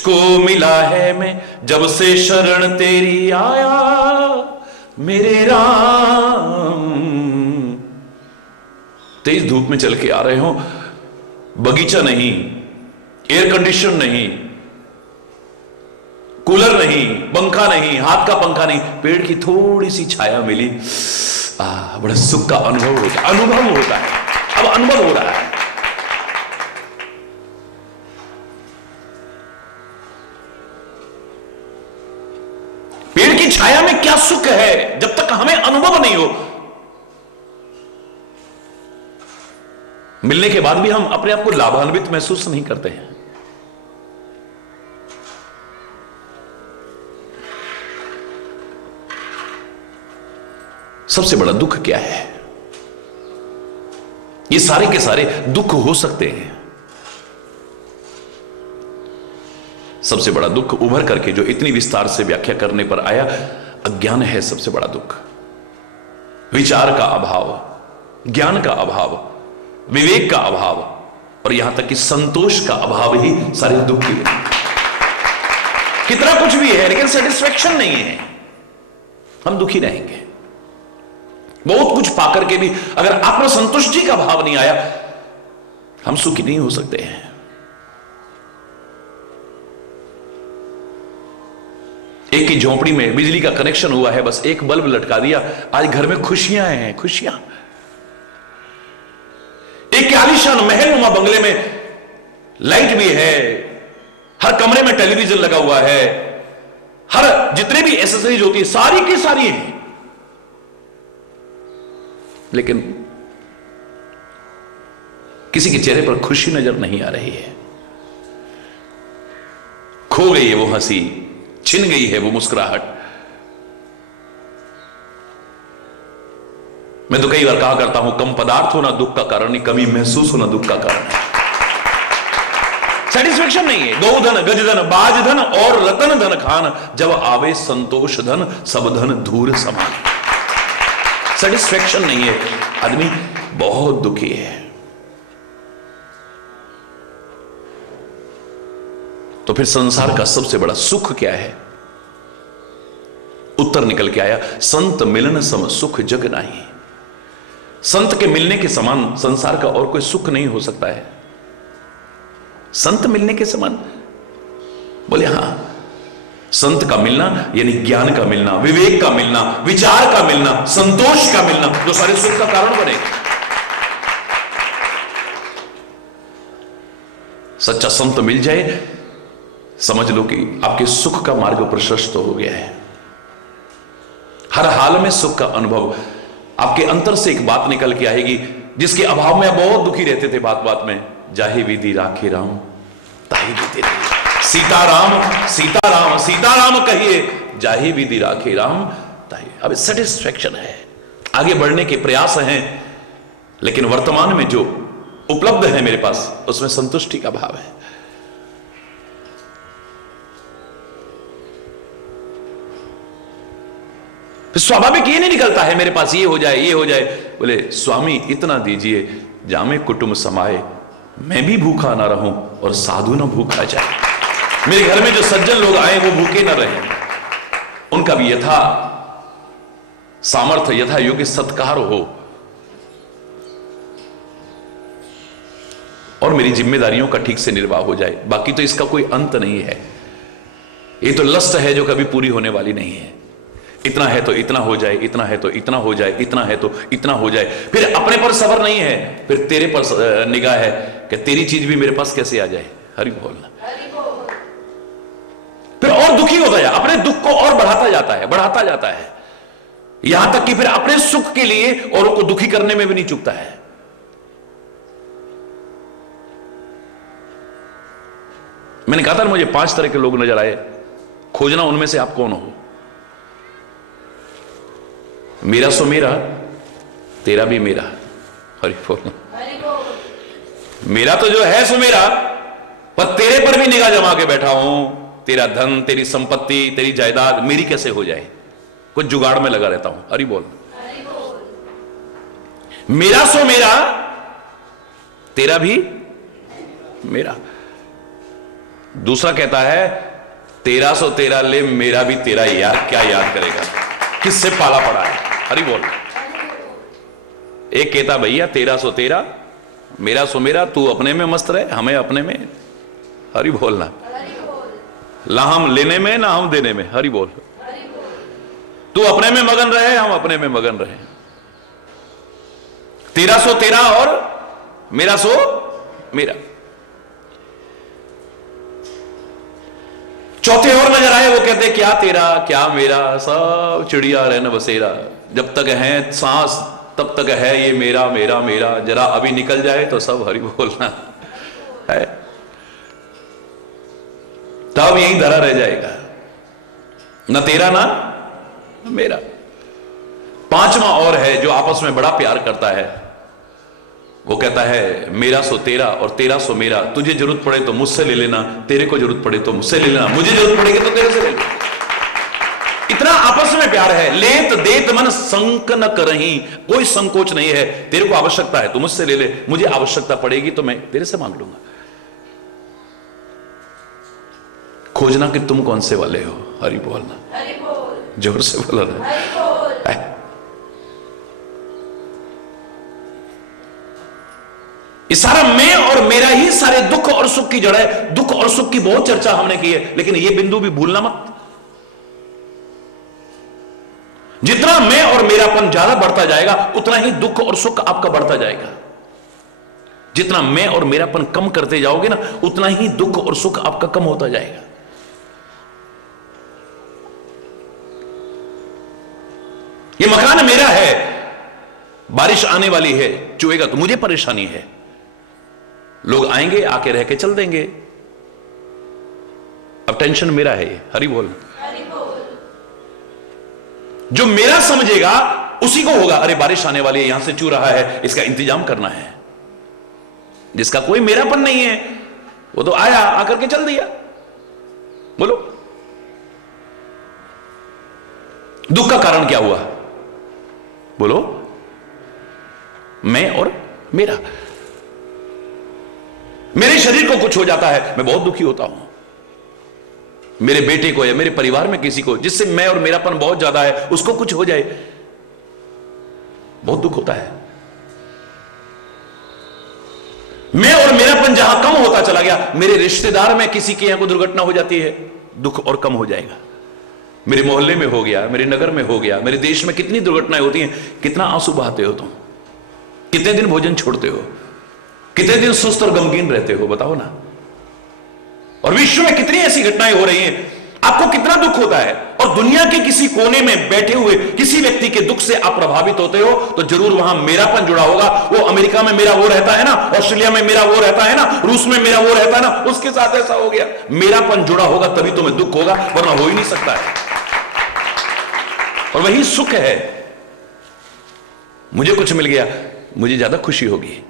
को मिला है मैं जब से शरण तेरी आया मेरे राम। तेज धूप में चल के आ रहे हो, बगीचा नहीं, एयर कंडीशन नहीं, कूलर नहीं, पंखा नहीं, हाथ का पंखा नहीं, पेड़ की थोड़ी सी छाया मिली, बड़ा सुख का अनुभव होता है। अब अनुभव हो रहा है। पेड़ की छाया में क्या सुख है जब तक हमें अनुभव नहीं हो। मिलने के बाद भी हम अपने आप को लाभान्वित महसूस नहीं करते हैं। सबसे बड़ा दुख क्या है? ये सारे के सारे दुख हो सकते हैं। सबसे बड़ा दुख उभर करके जो इतनी विस्तार से व्याख्या करने पर आया, अज्ञान है सबसे बड़ा दुख। विचार का अभाव, ज्ञान का अभाव, विवेक का अभाव और यहां तक कि संतोष का अभाव ही सारे दुख की है। कितना कुछ भी है लेकिन सेटिस्फेक्शन नहीं है, हम दुखी रहेंगे। बहुत कुछ पाकर के भी अगर आत्मसंतुष्टि का भाव नहीं आया, हम सुखी नहीं हो सकते हैं। एक की झोंपड़ी में बिजली का कनेक्शन हुआ है, बस एक बल्ब लटका दिया, आज घर में खुशियां हैं, खुशियां। एक आलीशान महलनुमा बंगले में लाइट भी है, हर कमरे में टेलीविजन लगा हुआ है, हर जितने भी एसेसरीज होती है सारी की सारी हैं, लेकिन किसी के चेहरे पर खुशी नजर नहीं आ रही है। खो गई है वो हंसी, छिन गई है वो मुस्कुराहट। मैं तो कई बार कहा करता हूं, कम पदार्थ होना दुख का कारण नहीं, कमी महसूस होना दुख का कारण है। सेटिस्फेक्शन नहीं है। गौधन, गजधन, बाजधन और रतन धन खान, जब आवे संतोष धन सब धन धूर समान। सेटिस्फेक्शन नहीं है, आदमी बहुत दुखी है। तो फिर संसार का सबसे बड़ा सुख क्या है? उत्तर निकल के आया, संत मिलन सम सुख जग नाही। संत के मिलने के समान संसार का और कोई सुख नहीं हो सकता है। संत मिलने के समान? बोले हां, संत का मिलना यानी ज्ञान का मिलना, विवेक का मिलना, विचार का मिलना, संतोष का मिलना, जो सारे सुख का कारण बनेगा। सच्चा संत मिल जाए, समझ लो कि आपके सुख का मार्ग प्रशस्त हो गया है। हर हाल में सुख का अनुभव आपके अंतर से एक बात निकल के आएगी, जिसके अभाव में आप बहुत दुखी रहते थे बात बात में। जाहि विधि राखे राम ताहि विधि राखे। सीताराम सीताराम सीताराम कहिए, जाहि विधि राखे राम ताहि। अब सेटिस्फेक्शन है, आगे बढ़ने के प्रयास हैं, लेकिन वर्तमान में जो उपलब्ध है मेरे पास उसमें संतुष्टि का भाव है। फिर स्वाभाविक ये नहीं निकलता है मेरे पास ये हो जाए ये हो जाए। बोले स्वामी इतना दीजिए, जामे कुटुंब समाए, मैं भी भूखा ना रहूं और साधु ना भूखा जाए। मेरे घर में जो सज्जन लोग आए वो भूखे ना रहे, उनका भी यथा सामर्थ्य यथा योग्य सत्कार हो, और मेरी जिम्मेदारियों का ठीक से निर्वाह हो जाए। बाकी तो इसका कोई अंत नहीं है। ये तो लस्ट है जो कभी पूरी होने वाली नहीं है। इतना है तो इतना हो जाए, इतना है तो इतना हो जाए, इतना है तो इतना हो जाए। फिर अपने पर सब्र नहीं है, फिर तेरे पर निगाह है कि तेरी चीज भी मेरे पास कैसे आ जाए। हरि बोलना। फिर और दुखी होता है, अपने दुख को और बढ़ाता जाता है, बढ़ाता जाता है, यहां तक कि फिर अपने सुख के लिए औरों को दुखी करने में भी नहीं चूकता है। मैंने कहा था मुझे 5 तरह के लोग नजर आए, खोजना उनमें से आप कौन हो। मेरा सो मेरा, तेरा भी मेरा, हरि बोल। मेरा तो जो है सो मेरा, पर तेरे पर भी निगाह जमा के बैठा हूं। तेरा धन, तेरी संपत्ति, तेरी जायदाद मेरी कैसे हो जाए, कुछ जुगाड़ में लगा रहता हूं। हरि बोल। मेरा सो मेरा, तेरा भी मेरा। दूसरा कहता है तेरा सो तेरा ले, मेरा भी तेरा। यार क्या याद करेगा, किससे पाला पड़ा है। हरि बोल। एक कहता भैया तेरा सो तेरा, मेरा सो मेरा, तू अपने में मस्त रहे, हमें अपने में। हरि बोलना। ना हम लेने में ना हम देने में। हरि बोल। तू अपने में मगन रहे, हम अपने में मगन रहे। तेरा सो तेरा और मेरा सो मेरा। चौथे और नजर आए, वो कहते क्या तेरा क्या मेरा, सब चिड़िया रहना बसेरा। जब तक है सांस तब तक है ये मेरा मेरा मेरा, जरा अभी निकल जाए तो सब हरि बोलना है, तब यहीं धरा रह जाएगा, न तेरा ना मेरा। पांचवा और है जो आपस में बड़ा प्यार करता है, वो कहता है मेरा सो तेरा और तेरा सो मेरा। तुझे जरूरत पड़े तो मुझसे ले लेना, तेरे को जरूरत पड़े तो मुझसे ले लेना, मुझे जरूरत पड़ेगी तो तेरे से ले लेना। इतना आपस में प्यार है। लेत देत मन संक न करहीं, कोई संकोच नहीं है। तेरे को आवश्यकता है तो मुझसे ले ले, मुझे आवश्यकता पड़ेगी तो मैं तेरे से मांग लूंगा। खोजना कि तुम कौन से वाले हो। हरि बोलना, जोर से बोलो ना। ये सारा मैं और मेरा ही सारे दुख और सुख की जड़ है। दुख और सुख की बहुत चर्चा हमने की है, लेकिन यह बिंदु भी भूलना मत। जितना मैं और मेरापन ज्यादा बढ़ता जाएगा, उतना ही दुख और सुख आपका बढ़ता जाएगा। जितना मैं और मेरापन कम करते जाओगे ना, उतना ही दुख और सुख आपका कम होता जाएगा। ये मकान मेरा है, बारिश आने वाली है, चुएगा तो मुझे परेशानी है। लोग आएंगे, आके रह के चल देंगे, अब टेंशन मेरा है ये। हरि बोल। जो मेरा समझेगा उसी को होगा, अरे बारिश आने वाली है, यहां से चू रहा है, इसका इंतजाम करना है। जिसका कोई मेरापन नहीं है, वो तो आया, आकर के चल दिया। बोलो, दुख का कारण क्या हुआ? बोलो, मैं और मेरा। मेरे शरीर को कुछ हो जाता है, मैं बहुत दुखी होता हूं। मेरे बेटे को या मेरे परिवार में किसी को जिससे मैं और मेरापन बहुत ज्यादा है, उसको कुछ हो जाए, बहुत दुख होता है। मैं और मेरापन जहां कम होता चला गया, मेरे रिश्तेदार में किसी के यहां को दुर्घटना हो जाती है, दुख और कम हो जाएगा। मेरे मोहल्ले में हो गया, मेरे नगर में हो गया, मेरे देश में कितनी दुर्घटनाएं होती हैं, कितना आंसू बहाते हो तुम, कितने दिन भोजन छोड़ते हो, कितने दिन सुस्त और गमगीन रहते हो, बताओ ना। और विश्व में कितनी ऐसी घटनाएं हो रही हैं, आपको कितना दुख होता है। और दुनिया के किसी कोने में बैठे हुए किसी व्यक्ति के दुख से आप प्रभावित होते हो, तो जरूर वहां मेरापन जुड़ा होगा। वो अमेरिका में मेरा वो रहता है ना, ऑस्ट्रेलिया में मेरा वो रहता है ना, रूस में मेरा वो रहता है ना, उसके साथ ऐसा हो गया। मेरापन जुड़ा होगा तभी तुम्हें दुख होगा, वरना हो ही नहीं सकता है। और वही सुख है। मुझे कुछ मिल गया, मुझे ज्यादा खुशी होगी।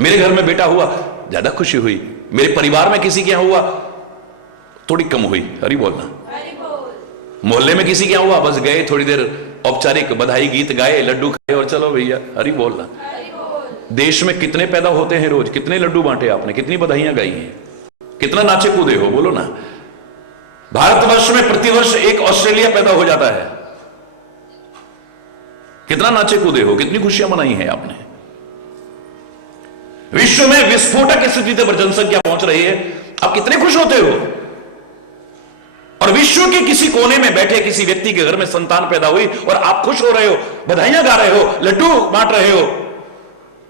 मेरे घर में बेटा हुआ, ज्यादा खुशी हुई। मेरे परिवार में किसी के यहां हुआ, थोड़ी कम हुई। हरि बोलना। मोहल्ले में किसी के यहां हुआ, बस गए, थोड़ी देर औपचारिक बधाई गीत गाए, लड्डू खाए और चलो भैया। हरि बोलना। देश में कितने पैदा होते हैं रोज, कितने लड्डू बांटे आपने, कितनी बधाइयां गाई हैं, कितना नाचे कूदे हो, बोलो ना। भारतवर्ष में प्रतिवर्ष एक ऑस्ट्रेलिया पैदा हो जाता है, कितना नाचे कूदे हो, कितनी खुशियां मनाई हैं आपने। विश्व में विस्फोटक स्थिति पर जनसंख्या पहुंच रही है, आप कितने खुश होते हो। और विश्व के किसी कोने में बैठे किसी व्यक्ति के घर में संतान पैदा हुई और आप खुश हो रहे हो, बधाइयां गा रहे हो, लड्डू बांट रहे हो,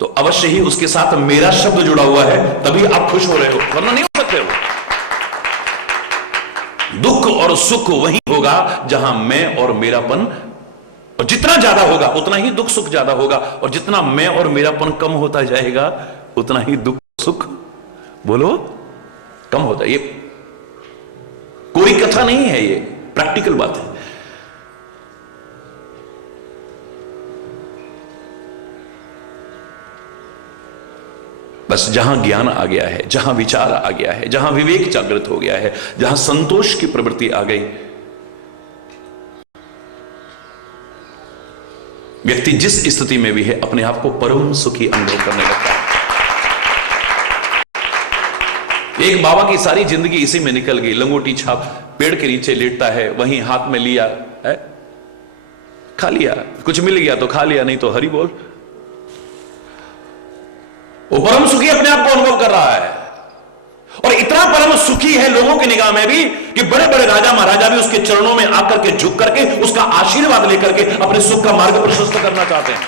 तो अवश्य ही उसके साथ मेरा शब्द जुड़ा हुआ है, तभी आप खुश हो रहे हो, वरना नहीं हो सकते हो। दुख और सुख वही होगा जहां मैं और मेरापन, और जितना ज्यादा होगा उतना ही दुख सुख ज्यादा होगा, और जितना मैं और मेरापन कम होता जाएगा उतना ही दुख सुख, बोलो, कम होता है। ये कोई कथा नहीं है, ये प्रैक्टिकल बात है। बस जहां ज्ञान आ गया है, जहां विचार आ गया है, जहां विवेक जागृत हो गया है, जहां संतोष की प्रवृत्ति आ गई, व्यक्ति जिस स्थिति में भी है अपने आप को परम सुखी अनुभव करने लगता है। एक बाबा की सारी जिंदगी इसी में निकल गई। लंगोटी छाप, पेड़ के नीचे लेटता है, वहीं हाथ में लिया है, खा लिया, कुछ मिल गया तो खा लिया, नहीं तो हरि बोल। वो परम सुखी अपने आप को अनुभव कर रहा है, और इतना परम सुखी है लोगों की निगाह में भी कि बड़े बड़े राजा महाराजा भी उसके चरणों में आकर के झुक करके उसका आशीर्वाद लेकर के अपने सुख का मार्ग प्रशस्त करना चाहते हैं।